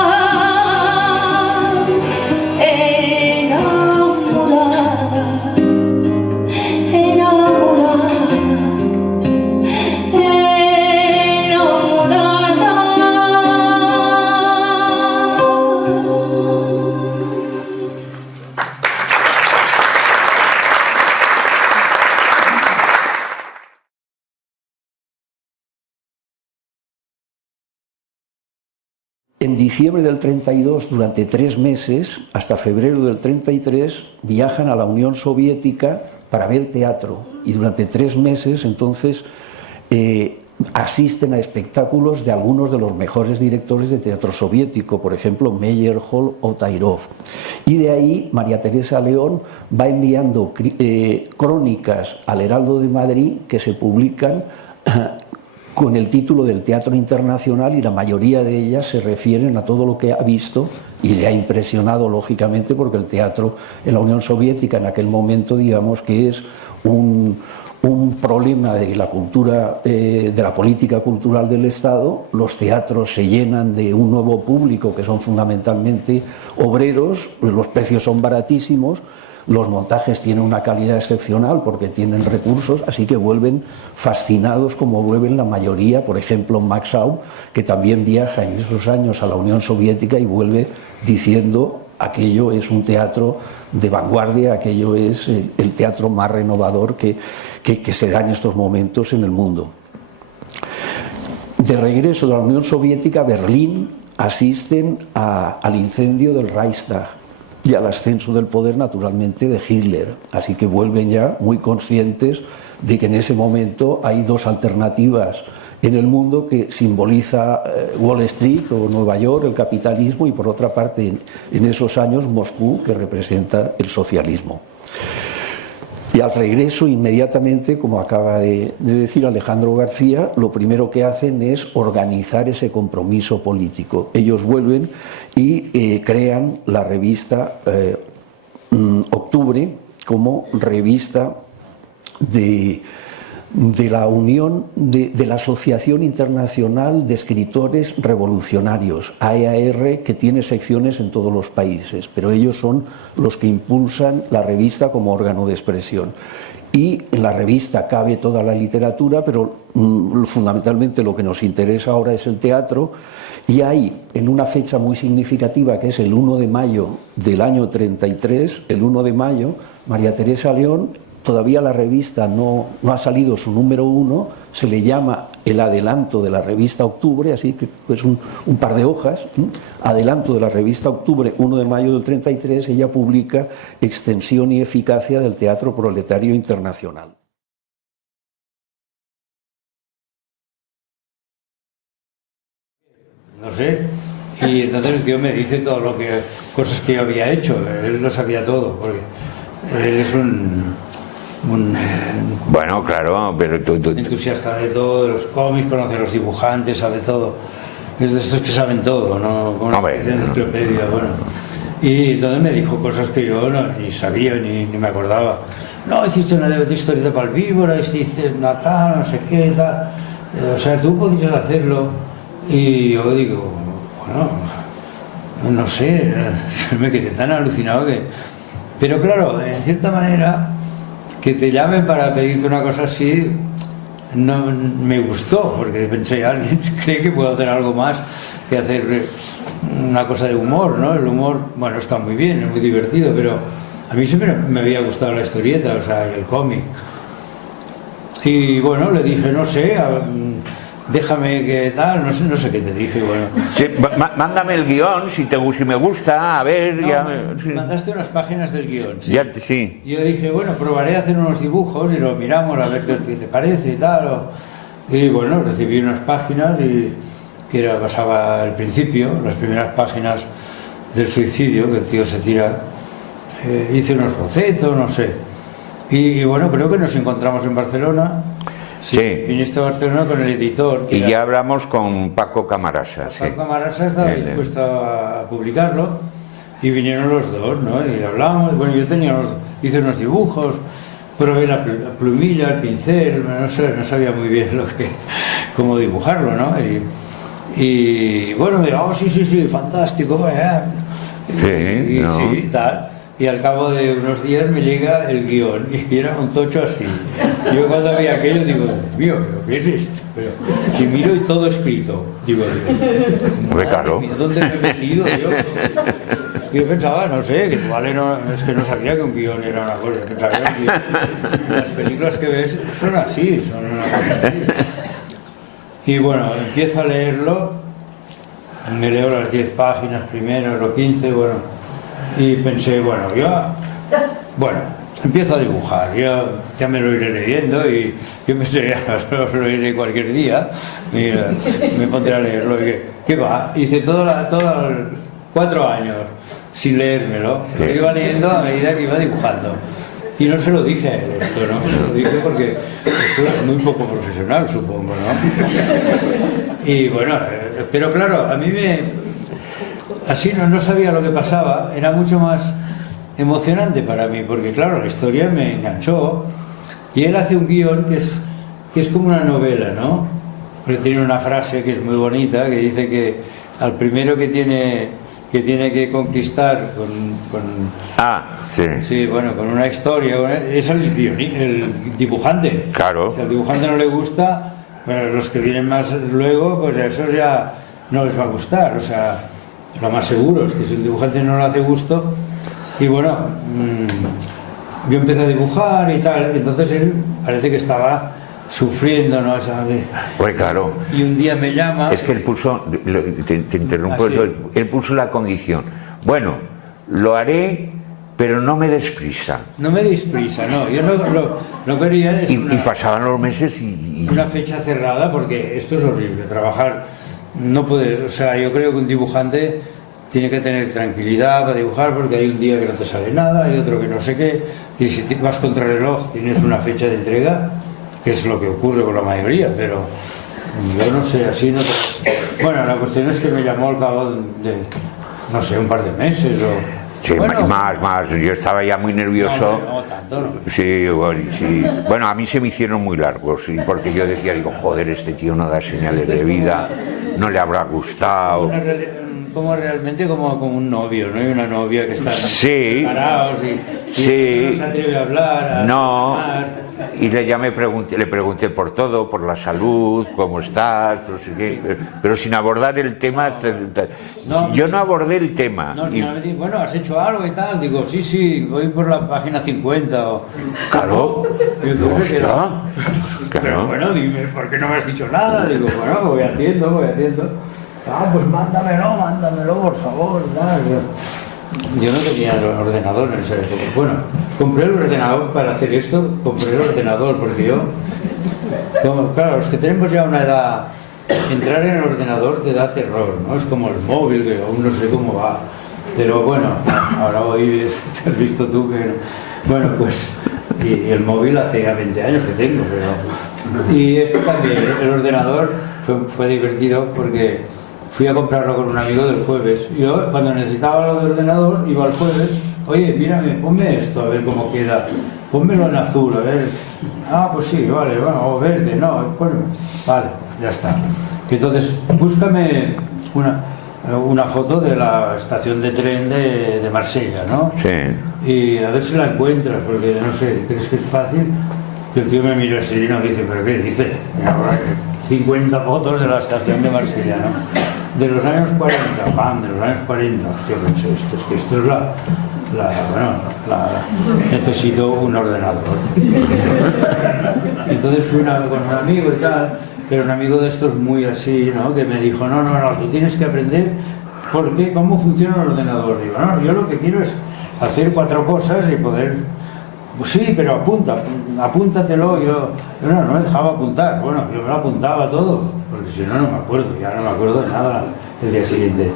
enamorada, enamorada. En diciembre del 32, durante 3 meses, hasta febrero del 33, viajan a la Unión Soviética para ver teatro, y durante 3 meses entonces asisten a espectáculos de algunos de los mejores directores de teatro soviético, por ejemplo Meyerhold o Tairov. Y de ahí María Teresa León va enviando crónicas al Heraldo de Madrid que se publican con el título del Teatro Internacional, y la mayoría de ellas se refieren a todo lo que ha visto y le ha impresionado, lógicamente, porque el teatro en la Unión Soviética en aquel momento, digamos que es un problema de la cultura, de la política cultural del Estado. Los teatros se llenan de un nuevo público que son fundamentalmente obreros, los precios son baratísimos, los montajes tienen una calidad excepcional porque tienen recursos, así que vuelven fascinados, como vuelven la mayoría. Por ejemplo Max Aub, que también viaja en esos años a la Unión Soviética y vuelve diciendo: aquello es un teatro de vanguardia, aquello es el teatro más renovador que se da en estos momentos en el mundo. De regreso de la Unión Soviética, Berlín, asisten al incendio del Reichstag, y al ascenso del poder, naturalmente, de Hitler. Así que vuelven ya muy conscientes de que en ese momento hay dos alternativas en el mundo que simboliza Wall Street o Nueva York, el capitalismo, y por otra parte en esos años Moscú, que representa el socialismo. Y al regreso, inmediatamente, como acaba de decir Alejandro García, lo primero que hacen es organizar ese compromiso político. Ellos vuelven y crean la revista Octubre como revista de la Unión de la Asociación Internacional de Escritores Revolucionarios, AEAR, que tiene secciones en todos los países, pero ellos son los que impulsan la revista como órgano de expresión. Y en la revista cabe toda la literatura, pero fundamentalmente lo que nos interesa ahora es el teatro, y hay, en una fecha muy significativa, que es el 1 de mayo del año 33, el 1 de mayo, María Teresa León, todavía la revista no ha salido su número 1, se le llama el adelanto de la revista Octubre, así que es un par de hojas, adelanto de la revista Octubre, 1 de mayo del 33, ella publica Extensión y eficacia del teatro proletario internacional. No sé, y entonces el tío me dice todo lo que, cosas que yo había hecho, él lo sabía todo, porque él es bueno, claro, pero tú entusiasta de todo, de los cómics, conoce a los dibujantes, sabe todo. Es de estos que saben todo, ¿no? Como una enciclopedia, bueno. Y entonces me dijo cosas que yo ni sabía ni me acordaba. No, hiciste una historieta para el Víbora, hiciste Natal, no sé qué, tal. O sea, tú podrías hacerlo. Y yo digo, bueno, no sé, me quedé tan alucinado que... Pero claro, en cierta manera, que te llamen para pedirte una cosa así, no me gustó, porque pensé, alguien cree que puedo hacer algo más que hacer una cosa de humor, ¿no? El humor, bueno, está muy bien, es muy divertido, pero a mí siempre me había gustado la historieta, o sea, el cómic. Y bueno, le dije, no sé, déjame que tal, no sé qué te dije, bueno. Sí, mándame el guión, si me gusta, a ver... No, ya... mandaste unas páginas del guión, ¿sí? Ya, sí. Y yo dije, bueno, probaré a hacer unos dibujos y lo miramos a ver qué te parece y tal. Y bueno, recibí unas páginas y que pasaba el principio, las primeras páginas del suicidio, que el tío se tira. Hice unos bocetos, no sé. Y bueno, creo que nos encontramos en Barcelona. Sí, viniste a Barcelona con el editor. Y ya hablamos con Paco Camarasa. Paco Camarasa estaba dispuesto a publicarlo y vinieron los dos, ¿no? Y hablamos, bueno, yo hice unos dibujos, probé la plumilla, el pincel, no sabía muy bien cómo dibujarlo, ¿no? Y bueno, me dijo, sí, fantástico, sí, tal. Y al cabo de unos días me llega el guión y era un tocho así. Yo cuando vi aquello digo, Dios mío, ¿pero qué es esto? Pero si miro y todo escrito, digo, claro. ¿Dónde me he metido yo? Y yo pensaba, no sé, que igual es que no sabía que un guión era una cosa. Pensaba que las películas que ves son así, son una cosa así. Y bueno, empiezo a leerlo, me leo las 10 páginas primero, los 15, bueno. Y pensé, bueno, empiezo a dibujar, ya me lo iré leyendo y yo lo leeré cualquier día, y me pondré a leerlo. Y ¿qué va? Hice todos 4 años sin leérmelo, lo iba leyendo a medida que iba dibujando. Y no se lo dije a él esto, ¿no? Se lo dije porque esto es muy poco profesional, supongo, ¿no? Y bueno, pero claro, a mí así no sabía lo que pasaba, era mucho más emocionante para mí, porque claro, la historia me enganchó y él hace un guión que es como una novela, ¿no? Porque tiene una frase que es muy bonita, que dice que al primero que tiene que conquistar con una historia, es el dibujante. Claro. Si al dibujante no le gusta, bueno, los que vienen más luego, pues a esos ya no les va a gustar, o sea... Lo más seguro es que si un dibujante no le hace gusto, y bueno, yo empecé a dibujar y tal, entonces él parece que estaba sufriendo, ¿no? Pues claro. Y un día me llama... Es que él puso, te interrumpo, él puso la condición. Bueno, lo haré, pero no me des prisa. No me deis prisa, no. Yo no quería... Y pasaban los meses y... Una fecha cerrada, porque esto es horrible. Trabajar, no puedes... O sea, yo creo que un dibujante tiene que tener tranquilidad para dibujar, porque hay un día que no te sale nada, hay otro que no sé qué, y si vas contra el reloj tienes una fecha de entrega, que es lo que ocurre con la mayoría, pero yo no sé, así no... Bueno, la cuestión es que me llamó al cabo de, no sé, un par de meses o... Sí, bueno, más. Yo estaba ya muy nervioso. No, tanto no. Sí, sí. Bueno, a mí se me hicieron muy largos, sí, porque yo decía, digo, joder, este tío no da señales de vida, no le habrá gustado. Como realmente como un novio, ¿no? Hay una novia que está separados y sí, no se atreve a hablar. No, y le pregunté por todo, por la salud, cómo estás, no sé qué, pero sin abordar el tema. Yo no abordé el tema. No, finalmente, bueno, ¿has hecho algo y tal? Digo, sí, voy por la página 50 o... Claro. Pero bueno, dime, ¿por qué no me has dicho nada? Digo, bueno, voy haciendo. Ah, pues mándamelo, por favor. Yo no tenía el ordenador en esa época. Bueno, compré el ordenador para hacer esto, porque yo... Claro, los que tenemos ya una edad, entrar en el ordenador te da terror, ¿no? Es como el móvil, que aún no sé cómo va. Pero bueno, ahora hoy has visto tú que... Bueno, pues... Y el móvil hace ya 20 años que tengo, pero... Y esto también, el ordenador fue divertido porque... Fui a comprarlo con un amigo del jueves. Yo, cuando necesitaba lo de ordenador, iba al jueves. Oye, mírame, ponme esto, a ver cómo queda. Pónmelo en azul, a ver. Ah, pues sí, vale, bueno, o verde, no, bueno, vale, ya está. Entonces, búscame una foto de la estación de tren de Marsella, ¿no? Sí. Y a ver si la encuentras, porque no sé, ¿crees que es fácil? Y el tío me mira así y me dice, ¿pero qué dice? 50 fotos de la estación de Marsella, ¿no? De los años 40, de los años 40, hostia, pensé, esto es necesito un ordenador. Entonces fui con un amigo y tal, pero un amigo de estos muy así, ¿no? Que me dijo, no, tú tienes que aprender cómo funciona el ordenador. Digo, no, yo lo que quiero es hacer 4 cosas y poder... Pues sí, pero apúntatelo. Yo no me dejaba apuntar. Bueno, yo me lo apuntaba todo, porque si no me acuerdo, ya no me acuerdo de nada el día siguiente.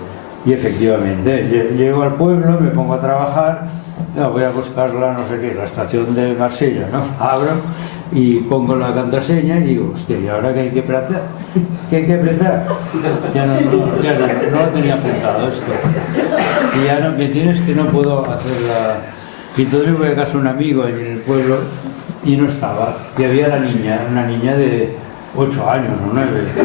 Y efectivamente, llego al pueblo, me pongo a trabajar, voy a buscar la estación de Marsella, ¿no? Abro y pongo la contraseña y digo, hostia, ¿y ahora qué hay que apretar? ¿Qué hay que apretar? Ya no lo tenía apuntado esto. Y ya no, me tienes que no puedo hacer la... Y entonces voy a casa de un amigo allí en el pueblo y no estaba. Y había una niña de 8 años o 9. Y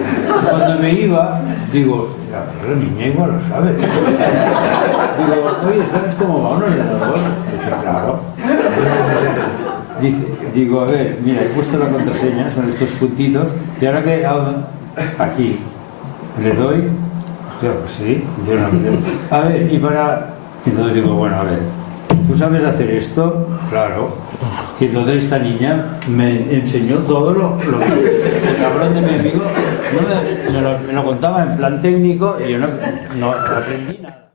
cuando me iba, digo, la niña igual lo sabe. Digo, oye, ¿sabes cómo va un ordenador? Dice, claro. Digo, a ver, mira, he puesto la contraseña, son estos puntitos, y ahora que aquí le doy, hostia, pues sí, a ver, y para... Entonces digo, bueno, a ver, ¿tú sabes hacer esto? Claro. Y entonces esta niña me enseñó todo lo que el cabrón de mi amigo me lo contaba en plan técnico y yo no aprendí nada.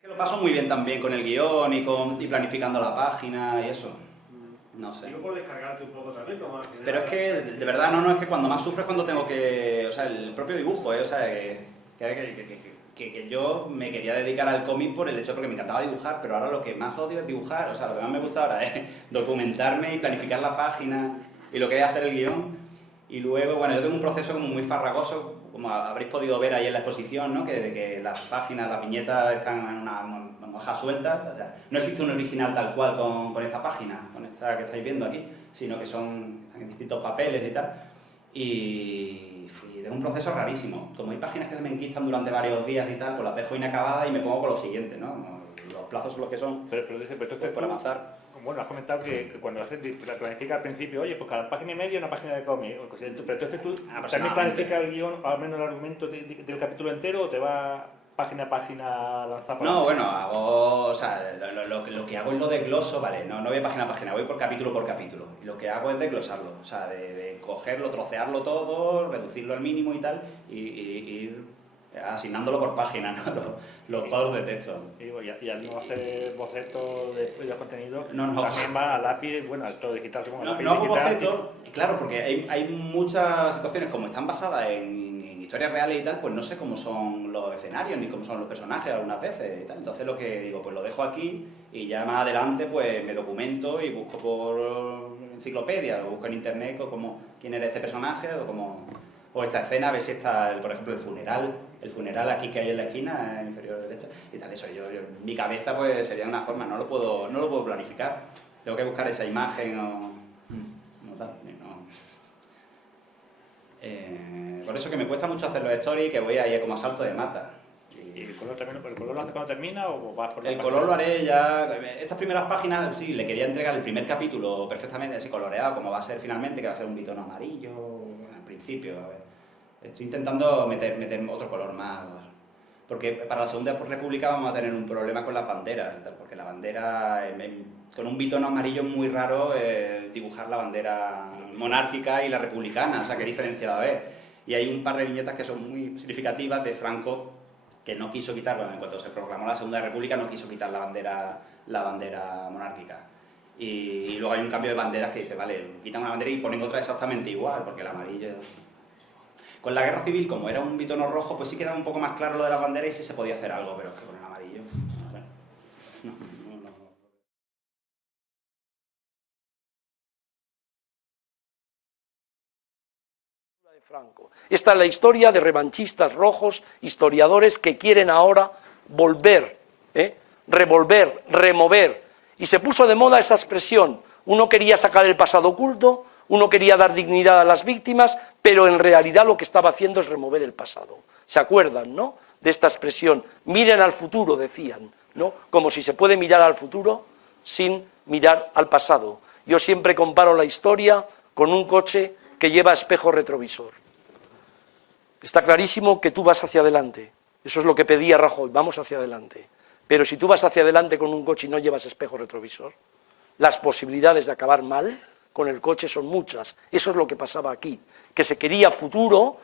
Que lo paso muy bien también con el guión y planificando la página y eso. No sé. Yo puedo descargarte un poco también, como al final. Pero es que, de verdad, no, es que cuando más sufro es cuando tengo que... O sea, el propio dibujo, o sea, que yo me quería dedicar al cómic por el hecho porque me encantaba dibujar, pero ahora lo que más odio es dibujar, o sea, lo que más me gusta ahora es documentarme y planificar la página y lo que es hacer el guión. Y luego, bueno, yo tengo un proceso como muy farragoso, como habréis podido ver ahí en la exposición, ¿no? Que las páginas, las viñetas están en una hoja suelta. O sea, no existe un original tal cual con esta página, con esta que estáis viendo aquí, sino que están en distintos papeles y tal. Y es un proceso rarísimo. Como hay páginas que se me enquistan durante varios días y tal, pues las dejo inacabadas y me pongo con lo siguiente, ¿no? Los plazos son los que son, pero entonces por avanzar. Bueno, has comentado que cuando la planifica al principio, oye, pues cada página y media una página de cómic. Pero entonces tú también planificas el guión, o al menos el argumento del capítulo entero, o te va... página a página lanzar por No, ahí. bueno, hago, o sea, lo que hago es lo desgloso, ¿vale? No voy página a página, voy por capítulo. Y lo que hago es desglosarlo, o sea, de cogerlo, trocearlo todo, reducirlo al mínimo y tal, y ir asignándolo por página, ¿no? Los cuadros de texto. Y al no hacer bocetos de contenido, No. también va a lápiz, bueno, todo digital, supongo. No hago bocetos, claro, porque hay muchas situaciones, como están basadas en historias reales y tal, pues no sé cómo son los escenarios ni cómo son los personajes algunas veces y tal. Entonces lo que digo, pues lo dejo aquí y ya más adelante pues me documento y busco por enciclopedia, o busco en internet quién era este personaje o esta escena, a ver si está, por ejemplo, el funeral aquí que hay en la esquina, inferior derecha, y tal. Eso yo en mi cabeza pues sería una forma, no lo puedo planificar. Tengo que buscar esa imagen o tal, por eso que me cuesta mucho hacer los stories, que voy ahí como a salto de mata. ¿Y el color lo hace cuando termina o vas por la El página? color lo haré ya. Estas primeras páginas, sí, le quería entregar el primer capítulo perfectamente así coloreado, como va a ser finalmente, que va a ser un bitono amarillo al principio. A ver. Estoy intentando meter otro color más. Porque para la Segunda República vamos a tener un problema con las banderas, porque la bandera, con un bitono amarillo es muy raro dibujar la bandera monárquica y la republicana, o sea, qué diferencia va a haber. Y hay un par de viñetas que son muy significativas de Franco, que no quiso quitar, bueno, en cuanto se proclamó la Segunda República, no quiso quitar la bandera monárquica. Y luego hay un cambio de banderas que dice, vale, quitan una bandera y ponen otra exactamente igual, porque el amarillo... Con la Guerra Civil, como era un bitono rojo, pues sí quedaba un poco más claro lo de las banderas y sí se podía hacer algo, pero es que con el amarillo... Bueno, no. Franco. Esta es la historia de revanchistas rojos, historiadores que quieren ahora volver, revolver, remover. Y se puso de moda esa expresión. Uno quería sacar el pasado oculto, uno quería dar dignidad a las víctimas, pero en realidad lo que estaba haciendo es remover el pasado. ¿Se acuerdan, no?, de esta expresión? Miren al futuro, decían, ¿no? Como si se puede mirar al futuro sin mirar al pasado. Yo siempre comparo la historia con un coche que lleva espejo retrovisor. Está clarísimo que tú vas hacia adelante. Eso es lo que pedía Rajoy, vamos hacia adelante. Pero si tú vas hacia adelante con un coche y no llevas espejo retrovisor, las posibilidades de acabar mal con el coche son muchas. Eso es lo que pasaba aquí, que se quería futuro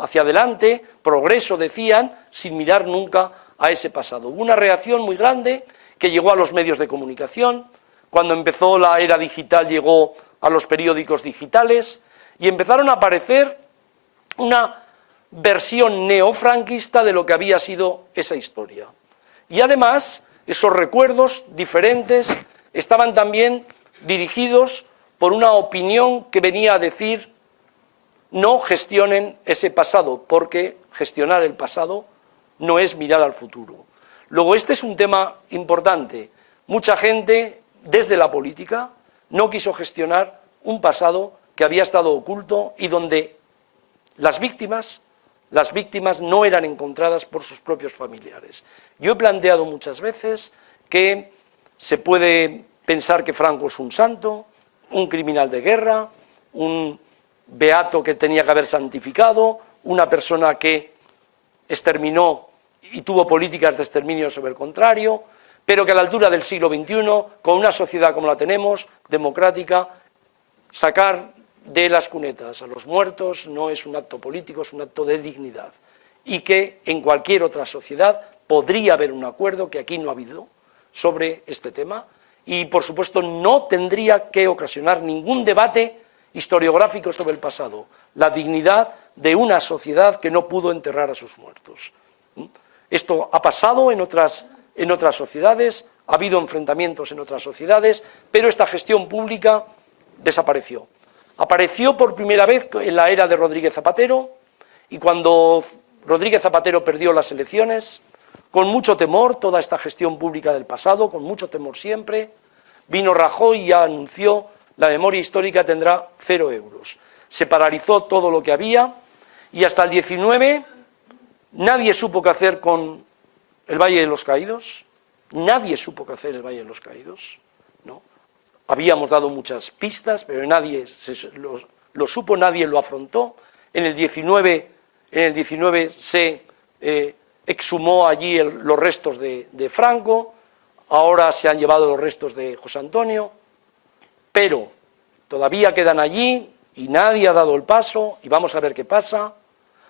hacia adelante, progreso, decían, sin mirar nunca a ese pasado. Hubo una reacción muy grande que llegó a los medios de comunicación. Cuando empezó la era digital llegó a los periódicos digitales y empezaron a aparecer una versión neofranquista de lo que había sido esa historia. Y además, esos recuerdos diferentes estaban también dirigidos por una opinión que venía a decir: no gestionen ese pasado, porque gestionar el pasado no es mirar al futuro. Luego, este es un tema importante. Mucha gente, desde la política, no quiso gestionar un pasado que había estado oculto y donde las víctimas no eran encontradas por sus propios familiares. Yo he planteado muchas veces que se puede pensar que Franco es un santo, un criminal de guerra, un beato que tenía que haber santificado, una persona que exterminó y tuvo políticas de exterminio sobre el contrario, pero que a la altura del siglo XXI, con una sociedad como la tenemos, democrática, sacar de las cunetas a los muertos no es un acto político, es un acto de dignidad. Y que en cualquier otra sociedad podría haber un acuerdo, que aquí no ha habido, sobre este tema, y por supuesto no tendría que ocasionar ningún debate historiográfico sobre el pasado, la dignidad de una sociedad que no pudo enterrar a sus muertos. Esto ha pasado en otras sociedades, ha habido enfrentamientos en otras sociedades, pero esta gestión pública desapareció. Apareció por primera vez en la era de Rodríguez Zapatero, y cuando Rodríguez Zapatero perdió las elecciones, con mucho temor, toda esta gestión pública del pasado, con mucho temor siempre, vino Rajoy y anunció: la memoria histórica tendrá 0 euros. Se paralizó todo lo que había y hasta el 19 nadie supo qué hacer con el Valle de los Caídos, nadie supo qué hacer el Valle de los Caídos, ¿no? Habíamos dado muchas pistas, pero nadie lo supo, nadie lo afrontó. En el 19 se exhumó allí los restos de Franco, ahora se han llevado los restos de José Antonio, pero todavía quedan allí y nadie ha dado el paso, y vamos a ver qué pasa,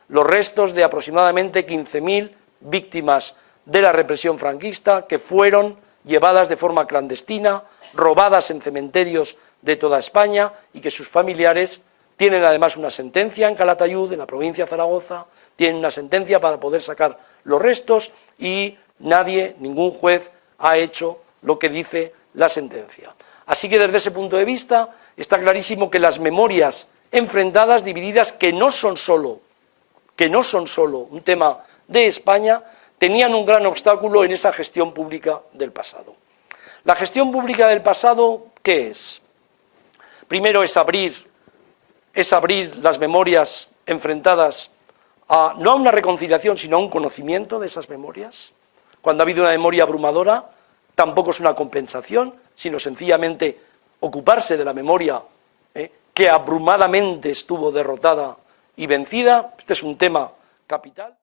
los restos de aproximadamente 15.000 víctimas de la represión franquista que fueron llevadas de forma clandestina, robadas en cementerios de toda España y que sus familiares tienen además una sentencia en Calatayud, en la provincia de Zaragoza, tienen una sentencia para poder sacar los restos y nadie, ningún juez ha hecho lo que dice la sentencia. Así que desde ese punto de vista está clarísimo que las memorias enfrentadas, divididas, que no son solo un tema de España, tenían un gran obstáculo en esa gestión pública del pasado. La gestión pública del pasado, ¿qué es? Primero es abrir las memorias enfrentadas no a una reconciliación, sino a un conocimiento de esas memorias. Cuando ha habido una memoria abrumadora, tampoco es una compensación, sino sencillamente ocuparse de la memoria que abrumadamente estuvo derrotada y vencida. Este es un tema capital.